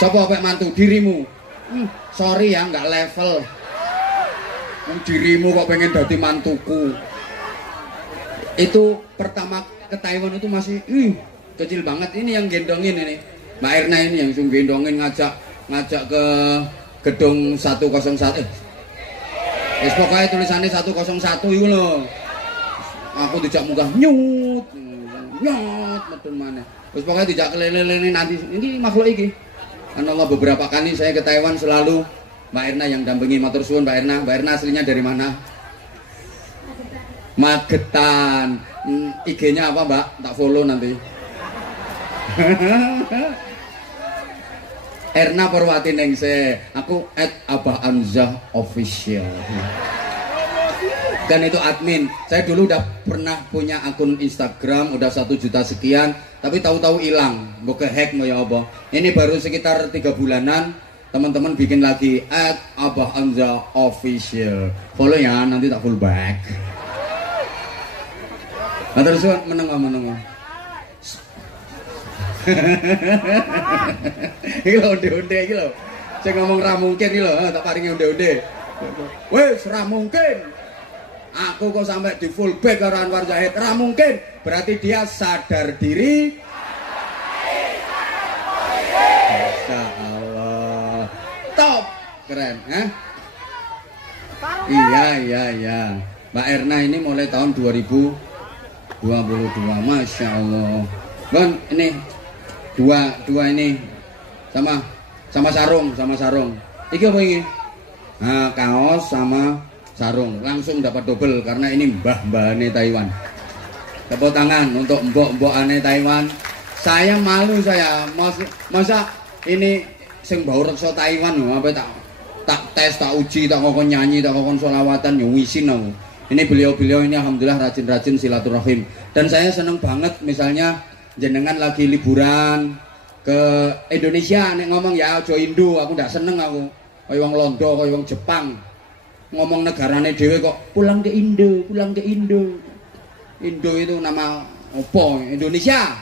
Sopo apa mantu dirimu? Sorry ya, nggak level. Dirimu kok pengen dadi mantuku. Itu pertama ke Taiwan itu masih kecil banget. Ini yang gendongin ini Mbak Erna, ini yang gendongin, ngajak ke gedung 101. Wis pokoke tulisannya 101 iku lho. Aku dijak munggah nyut medun maneh. Wis pokoke dijak kelele-lele nanti ini makhluk iki. Kan Allah beberapa kali saya ke Taiwan selalu Mbak Erna yang dampingi. Matur suwun Mbak Erna. Mbak Erna aslinya dari mana? Magetan. IG-nya apa Mbak? Tak follow nanti. Erna Perwati Nengse. Aku @AbahAnzah_official. Dan itu admin. Saya dulu udah pernah punya akun Instagram, udah 1 juta sekian, tapi tahu-tahu hilang. Mau ke-hack mau ya apa. Ini baru sekitar 3 bulanan. Teman-teman bikin lagi @AbahAnzah_official. Follow ya, nanti tak full back. Nah terus menengah. Iki lho onde-onde iki lho. Sing ngomong ra mungkin iki lho, tak paringi onde-onde. Wis ra mungkin. Aku kok sampai di fullback karo Anwar Zahid, ra mungkin. Berarti dia sadar diri. Masya Allah. Top. Keren, Iya. Mbak Erna ini mulai tahun 2022. Masya Allah. Bon, ini dua ini sama sarung. Iki apa ini? Nah, kaos sama sarung langsung dapat double karena ini mbah-mbahane Taiwan. Tepuk tangan untuk mbok-mbokane Taiwan. Saya malu masa ini sing bau reksa Taiwan lho, apa tak tes, tak uji, tak kokon nyanyi, tak kokon sholawatan ya wisin aku. Ini beliau-beliau ini alhamdulillah rajin-rajin silaturahim. Dan saya seneng banget misalnya jenengan lagi liburan ke Indonesia nek ngomong ya aja Indo, aku ndak seneng aku. Kaya wong Londo, kaya wong Jepang. Ngomong negarane dhewe kok pulang ke Indo. Indo itu nama opo? Indonesia.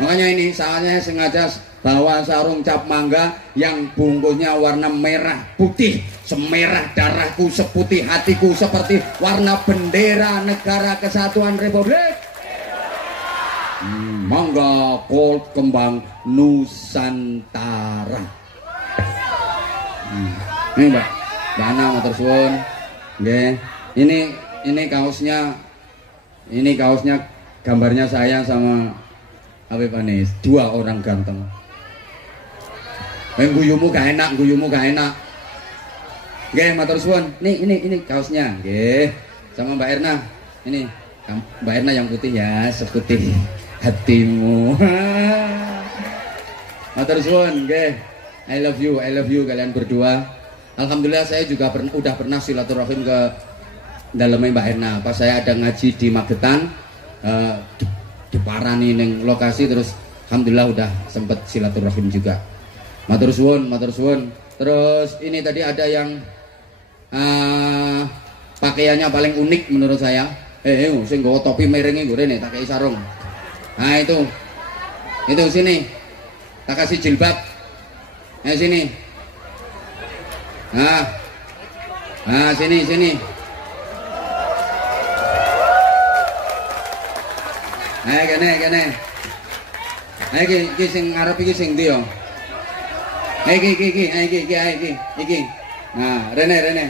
Makanya ini saya sengaja bawa sarung cap mangga yang bungkusnya warna merah putih, semerah darahku, seputih hatiku, seperti warna bendera Negara Kesatuan Republik Mangga Gold Kembang Nusantara. Ini Mbak Ana matur suwun. Nggih. Ini kaosnya gambarnya saya sama Habib Anis, 2 orang ganteng. Guyumu gak enak. Nggih, matur suwun. Ini kaosnya, nggih. Sama Mbak Erna. Ini Mbak Erna yang putih ya, seputih hatimu. Matur suwun, nggih. I love you kalian berdua. Alhamdulillah saya juga udah pernah silaturahim ke dalamnya Mbak Erna. Pas saya ada ngaji di Magetan, diparani ning lokasi, terus alhamdulillah udah sempet silaturahim juga. Matur suwun. Terus ini tadi ada yang pakaiannya paling unik menurut saya. Sing nggawa topi merenge gorene tak kei sarung. Nah itu sini. Tak kasih jilbab. Sini. Nah, sini. Kene. Iki sing ngarep iki sing ndi yo? Iki. Nah, Rene.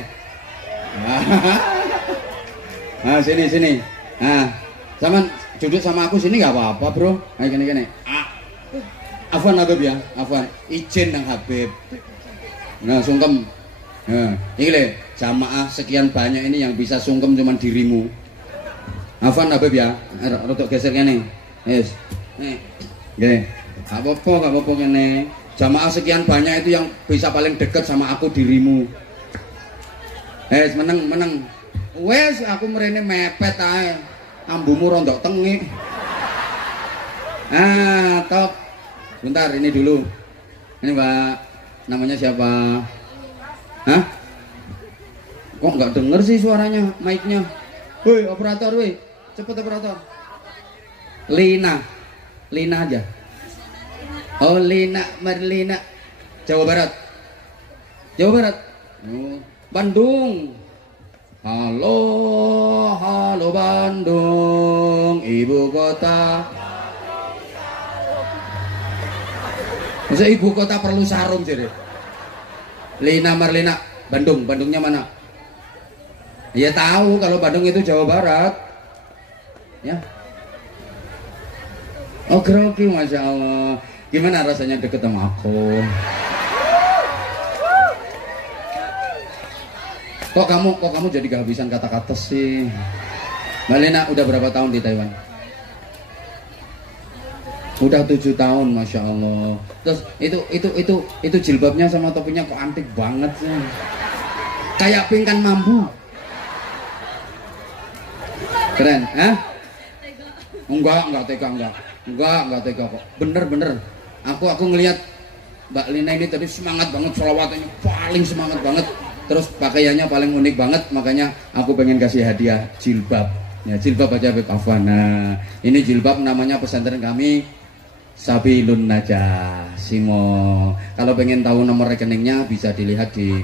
Nah, sini. Nah, zaman duduk sama aku sini nggak apa-apa, Bro. Ayo kene. Afwan Habib ya, Afwan. Izin nang Habib. Nah, sungkem. Nah, ini le, jamaah sekian banyak ini yang bisa sungkem cuman dirimu. Afwan Habib ya, rodok geser kene. Yes. Nih. Nggih. Gak apa-apa kene. Jamaah sekian banyak itu yang bisa paling dekat sama aku dirimu. Meneng. Wes aku mrene mepet ae. Ambumu rondok tengi. Top. Bentar, ini dulu. Ini Mbak, namanya siapa? Hah? Kok nggak denger sih suaranya, mic-nya? Woi, operator, woi. Cepet operator. Lina aja. Oh, Marlina. Jawa Barat. Oh, Bandung. Halo Bandung, ibu kota. Masa ibu kota perlu sarung jadi. Lina Marlina, Bandungnya mana? Ya tahu kalau Bandung itu Jawa Barat. Ya. Oh grogi, Masya Allah. Gimana rasanya deket sama aku? Kok kamu jadi kehabisan kata-kata sih? Mbak Lina udah berapa tahun di Taiwan? Udah 7 tahun, Masya Allah. Terus itu jilbabnya sama topinya kok antik banget sih. Kayak pingkan mambu. Keren, Enggak tega kok. Bener. Aku ngelihat Mbak Lina ini tadi semangat banget, sholawatannya paling semangat banget. Terus pakaiannya paling unik banget, makanya aku pengen kasih hadiah jilbab. Ya, jilbab aja Beb Afwan. Nah, ini jilbab namanya pesantren kami Sabilun Najah Simo. Kalau pengen tahu nomor rekeningnya bisa dilihat di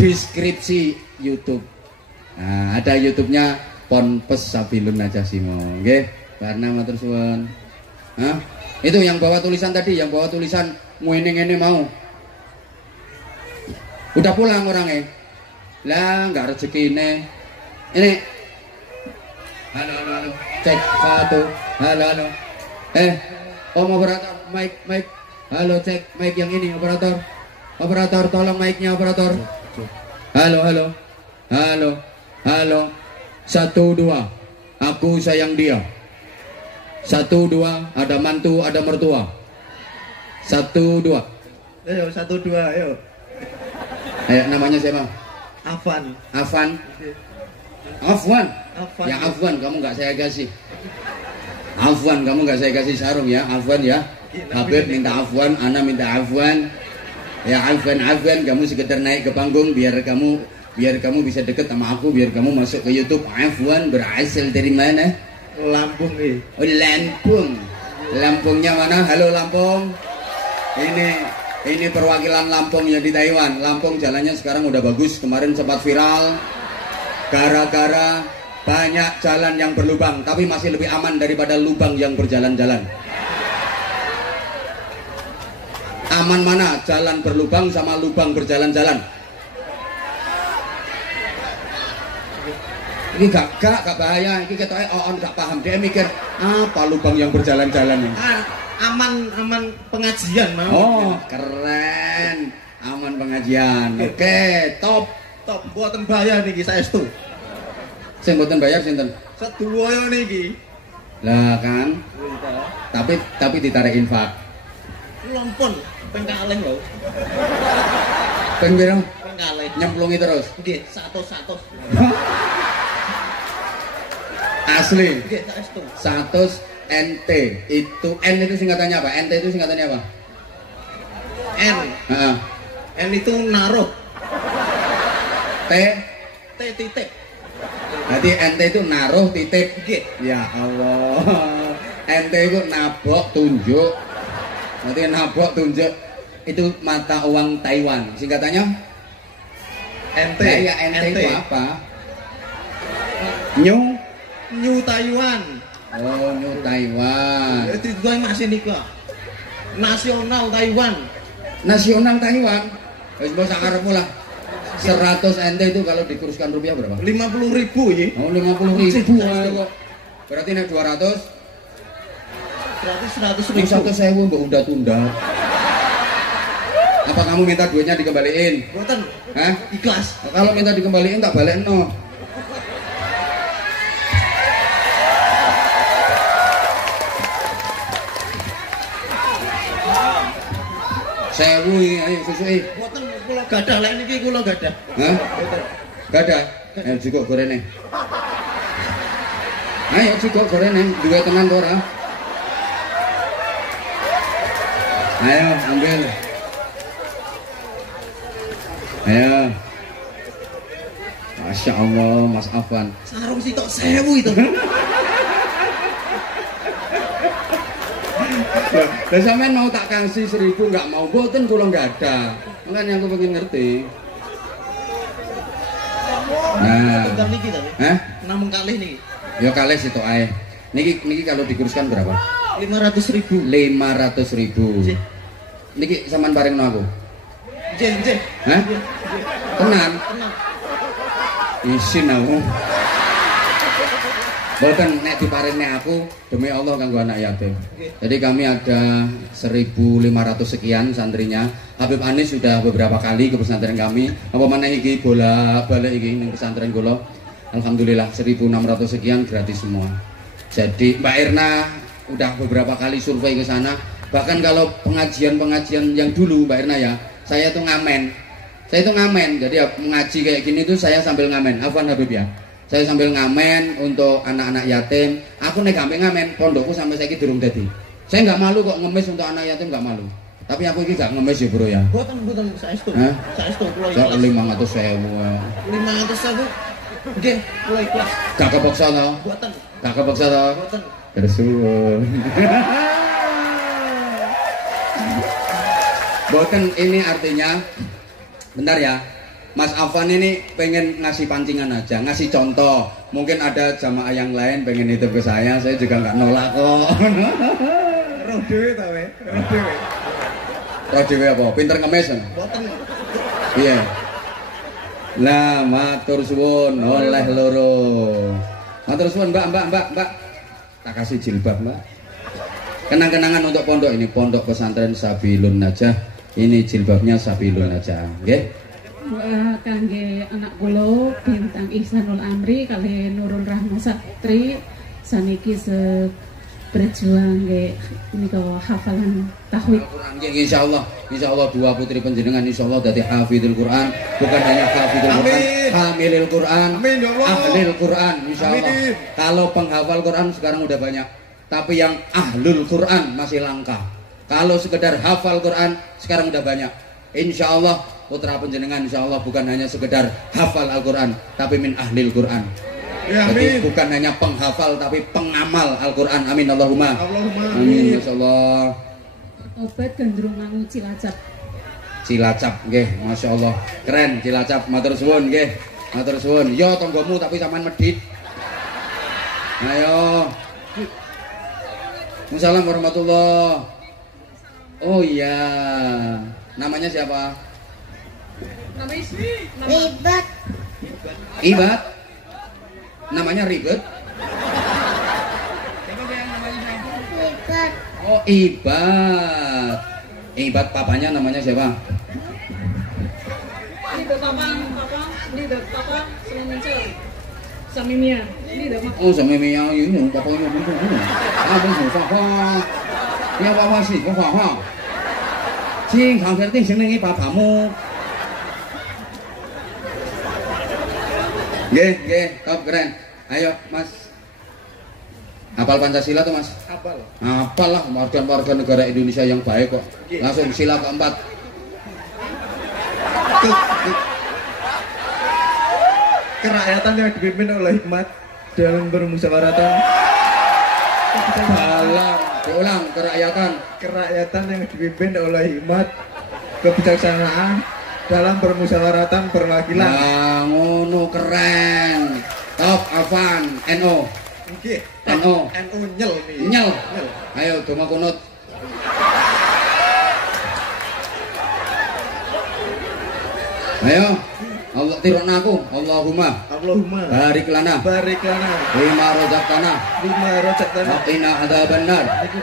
deskripsi YouTube. Nah, ada YouTube-nya Ponpes Sabilun Najasimo. Nggih, karena matur suwun. Hah? Itu yang bawa tulisan tadi, yang bawa tulisan ngene mau. Udah pulang orangnya. Lah, enggak rezekine. Ini. Halo. Cek satu. Halo. Om operator, mic. Halo, cek mic yang ini operator. Operator, tolong mic-nya operator. Halo. 1 2. Aku sayang dia. 1 2. Ada mantu, ada mertua. 1 2. Ayo 1 2 ayo. Namanya siapa? Afan. Afwan. Ya Afwan, kamu nggak saya kasih. Afwan, kamu nggak saya kasih sarung ya, Afwan ya. Habib minta Afwan, Ana minta Afwan. Ya Afwan, kamu sekedar naik ke panggung biar kamu bisa deket sama aku, biar kamu masuk ke YouTube. Afwan berasal dari mana? Lampung nih. Oh, Lampung. Lampungnya mana? Halo Lampung. Ini perwakilan Lampung yang di Taiwan. Lampung jalannya sekarang udah bagus. Kemarin sempat viral gara-gara banyak jalan yang berlubang, tapi masih lebih aman daripada lubang yang berjalan-jalan. Aman mana? Jalan berlubang sama lubang berjalan-jalan. Ini gak bahaya. Ini ketoknya gak paham. Dia mikir apa lubang yang berjalan-jalan ini. Aman pengajian mau. Oh, keren. Aman pengajian. Oke, top. Buatan bayar niki saestu. Sing mboten bayar sinten? Sedoyo niki. Lah kan. Tapi ditarik infak. Lompon ping kalih lho. Ping piro? Ping kalih. Nyemplungi terus. Nggih, 100. Asli. Nggih, saestu. 100 NT. Itu N itu singkatannya apa? NT itu singkatannya apa? N. Heeh. N itu naruh. T titik. Berarti NT itu naruh titip. Nggih. Ya Allah. NT itu nabok tunjuk. Berarti nabok tunjuk itu mata uang Taiwan. Singkatannya? NT. Ya NT itu apa? New Taiwan. Oh, New Taiwan. Itu gue masih niku. Nasional Taiwan. Nasional Taiwan. Wis mbok sak karepmu lah. 100 NT itu kalau dikuruskan rupiah berapa? 50.000 ya. Oh, 50.000 kok. Berarti nek 200 100.000. 100.000 mbok udah tunda. Apa kamu minta duitnya dikembaliin? Boten. Hah? Ikhlas. Kalau minta dikembaliin tak balekno. Sewu ayo susuki. Boten kula gadah lek niki kula gadah. Hah? Gadah. Ayo cukup gorene. Ayo cukup gorene, duwe tenan to ora? Ayo ambil. Ayo. Masya Allah, Mas Afwan. Sarung sitok 1000 itu. Lah sampean mau tak kasih 1000 enggak mau, mboten kula enggak ada. Makanya aku pengen ngerti. Nah. Tunggal niki to. Hah? Namung kalih niki. Ya kalih sitok ae. Niki kalau dikuruskan berapa? 500.000. 500.000. Niki sampean paringno aku. Nggih. Hah? Tenan. Tenang. Isin aku. Bahkan nek diparingne aku demi Allah kanggo anak yatim. Jadi kami ada 1.500 sekian santrinya. Habib Anis sudah beberapa kali ke pesantren kami. Apa maneh iki bolak-balik iki ning pesantren kula. Alhamdulillah 1.600 sekian gratis semua. Jadi Mbak Irna udah beberapa kali survei ke sana. Bahkan kalau pengajian-pengajian yang dulu Mbak Irna ya, saya tuh ngamen. Jadi mengaji kayak gini tuh saya sambil ngamen. Afwan Habib ya. Saya sambil ngamen untuk anak-anak yatim. Aku nek gampang ngamen, pondokku sampai saiki durung dadi. Saya nggak malu kok ngemis untuk anak yatim, nggak malu. Tapi aku ini gak ngemis ya bro ya. Boten saestu. Saestu kula ikhlas. 500.000. 500.000. Nggih, kula ikhlas. Gak kepaksa to? Boten. Gak kepaksa to? Boten. Bersuwun. Boten ini artinya bentar ya. Mas Afan ini pengen ngasih pancingan aja, ngasih contoh. Mungkin ada jamaah yang lain pengen nitip ke saya juga nggak nolak kok. Roh dhewe ta we. Roh dhewe. Roh dhewe apa? Pinter ngemis. Boten. Iya. Nah, matur suwun oleh loro. Matur suwun Mbak. Tak kasih jilbab, Mbak. Kenang-kenangan untuk pondok ini, Pondok Pesantren Sabilun Najah. Ini jilbabnya Sabilun Najah, nggih. Kangge anak kula Bintang Ihsanul Amri kali Nurul Rahma Satri saniki berjuang nggih menika hafalan tahwid Quran nggih insyaallah dua putri panjenengan insyaallah dadi hafizul Quran, bukan hanya hafizul Quran, hamilul Quran, ahlul Quran insyaallah. Kalau penghafal Quran sekarang udah banyak, tapi yang ahlul Quran masih langka. Kalau sekedar hafal Quran sekarang udah banyak. Insyaallah putra panjenengan insyaallah bukan hanya sekedar hafal Al-Quran, tapi min ahlil Quran. Ya, jadi amin. bukan hanya penghafal tapi pengamal Al-Quran. Amin Allahumma. Allahumma Amin insyaallah. obat gandrung mangu Cilacap. Cilacap nggih, masyaallah. Keren Cilacap, matur suwun nggih. Matur suwun. Yo tanggamu tapi sampean medhit. Ayo. Assalamualaikum warahmatullahi. Oh iya. Namanya siapa? Ribet. Ibat. Namanya Ribet. Ribet. Oh Ibat. Ibat papanya namanya siapa? Samimia. Oh Samimia ini papanya itu. Abang Mustafa. Ya papa sih, papa. Sing kang penting senengi papamu. Nggih, top keren. Ayo, Mas. Hafal Pancasila tuh, Mas? Hafal. Hafal lah, warga negara Indonesia yang baik kok. Langsung sila keempat. Kerakyatan yang dipimpin oleh hikmat dalam bermusyawaratan. Diulang, kerakyatan. Kerakyatan yang dipimpin oleh hikmat, kebijaksanaan dalam bermusyawaratan perwakilan. Nah, ngono keren. Top Afan, NO. Nggih. NO. NU nyel nih. Nyel. Ayo donga kunut. Ayo. Allah tirona aku. Allahumma barik lana barik lana bima razaqtana bima razaqtana wa qina adzabannar. Iku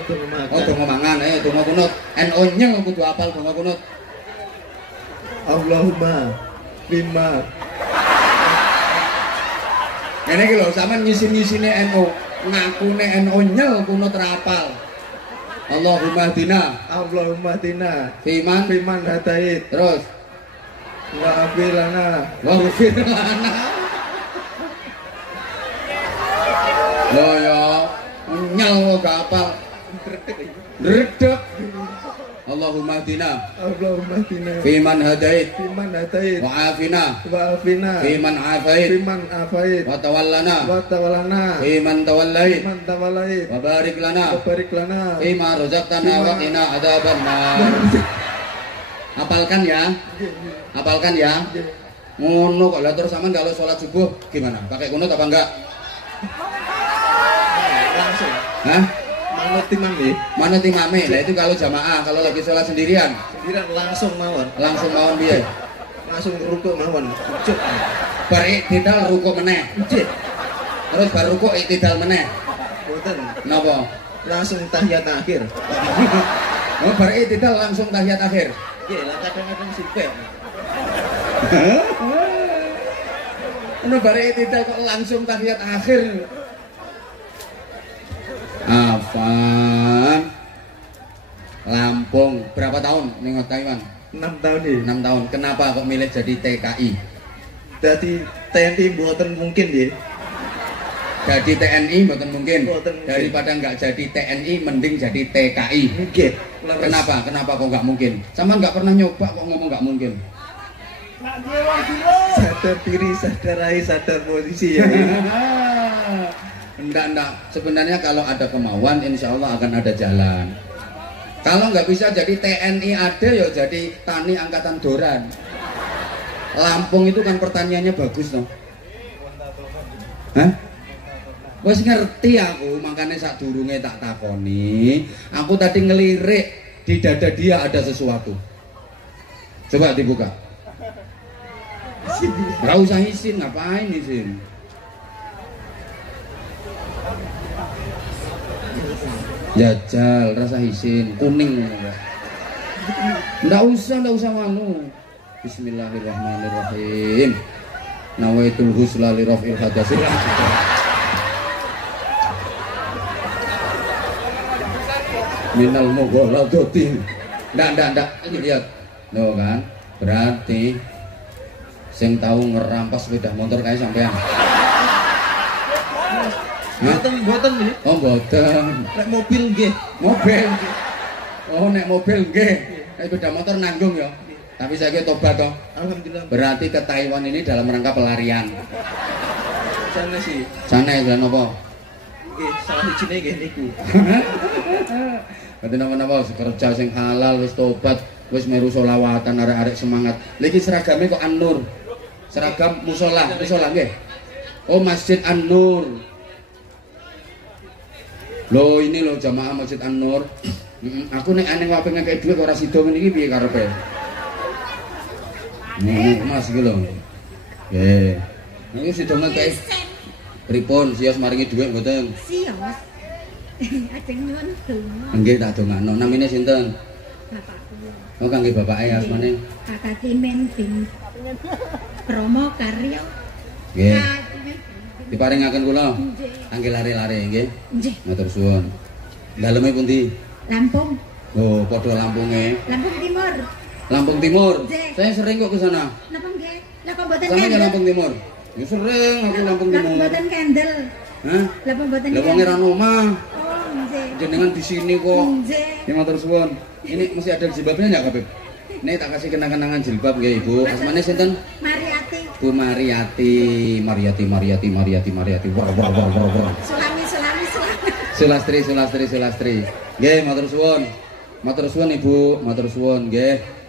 donga Oh, donga mangan. Ayo donga kunut. NO nyel kudu apal donga kunut. Allahumma bima. Ngene iki lho, sampean nyisin-nyisine NO, ngakune NO nyel kunut rapal. Allahumma dina Fiman fiman hadait terus wa afilana waghfir lana. Loh ya, nyel kok gak apal. Redek. Allahumma dina fiman hadait wa afina fiman afait wa tawallana fiman tawallait wa barik lana fima razaqtana wa qina adzabannar. Hafalkan ya. Ngono kok. Lah terus sampean kalau sholat subuh gimana? Pakai kunut apa enggak? langsung Hah? manut timam nih. Manut imame. Lah itu kalau jamaah, kalau lagi sholat sendirian langsung mawon piye? langsung rukuk mawon ujuk Bar iktidal rukuk meneh. ujuk Terus bar rukuk iktidal meneh. boten Napa? langsung tahiyat akhir. Oh, bar iktidal langsung tahiyat akhir. Nggih, lah kadang-kadang sipek. Ono bar iktidal kok langsung tahiyat akhir. Afan. Lampung berapa tahun ning Taiwan? 6 tahun nih. 6 tahun. Kenapa kok milih jadi TKI? Jadi TNI boten mungkin nggih. Jadi TNI mboten mungkin. Mboten mungkin. Daripada nggak jadi TNI mending jadi TKI. Nggih. Kenapa? Kenapa kok nggak mungkin? Sama nggak pernah nyoba kok ngomong nggak mungkin. Sadar diri, sadar rai, sadar posisi ya. Enggak. Sebenarnya kalau ada kemauan, insya Allah akan ada jalan. Kalau nggak bisa jadi TNI ada, ya jadi Tani Angkatan Doran. Lampung itu kan pertaniannya bagus toh. Hah? Wes ngerti aku, makanya sak durunge tak takoni. Aku tadi ngelirik di dada dia ada sesuatu. Coba dibuka. Gak usah izin, ngapain izin? Jajal, rasa izin, kuning. Nggak usah wanu. Bismillahirrahmanirrahim. Nawaitul husla li raf'il hadasil. Minal mughaladati. Ndak. Ini lihat. Loh kan? Berarti sing tahu ngerampas sepeda motor kayak sampean. Boten nggih. Oh, boten. Nek mobil nggih. Mobil. Oh, nek mobil nggih. Nek sepeda motor nanggung ya. Tapi saya tobat toh. Alhamdulillah. Berarti ke Taiwan ini dalam rangka pelarian. Sana sih. Sana ya apa? Nggih, salah sijine nggih niku. Berarti napa-napa kerja sing halal wis tobat, wis meru selawatan arek-arek semangat. Lagi seragamnya kok An-Nur. Seragam musola nggih. Oh, Masjid An-Nur. Loh ini loh jamaah Masjid An-Nur. Aku nek aneh wae pengen kayak duit ora sida ngene iki piye karepe? Mas iki lho. Nggih. Niku sida ngekek pripun sios maringi dhuwit mboten? Sios. Ajeng nyuwun donga. Nggih tak dongakno. Namine sinten? Bapakku. Oh kangge bapake asmane. Kakak Timen bin Promo Karyo. Nggih. Diparingaken kula. Nggih. Kangge lare-lare nggih. Nggih. Matur suwun. Daleme pundi? Lampung. Oh, padha Lampunge. Lampung Timur. Lampung Timur. Nggih. Saya sering kok ke sana. Napa nggih? Lah kok mboten Sama ke kendel? Lampung Timur. Ya sering aku Lampung Lah Timur. mboten kendel. Hah? Lah mboten Lah wong ra omah. Oh, nggih. Jenengan di sini kok. Nggih. Ya matur suwun. Ini mesti ada jilbabnya enggak, Kabib? Nih tak kasih kenang-kenangan jilbab nggih, Ibu. Asmane sinten? Mariati. Bu Mariati. Mariati. Wah. Sulami. Sulastri. Nggih, matur suwun. Matur suwun Ibu, matur suwun nggih.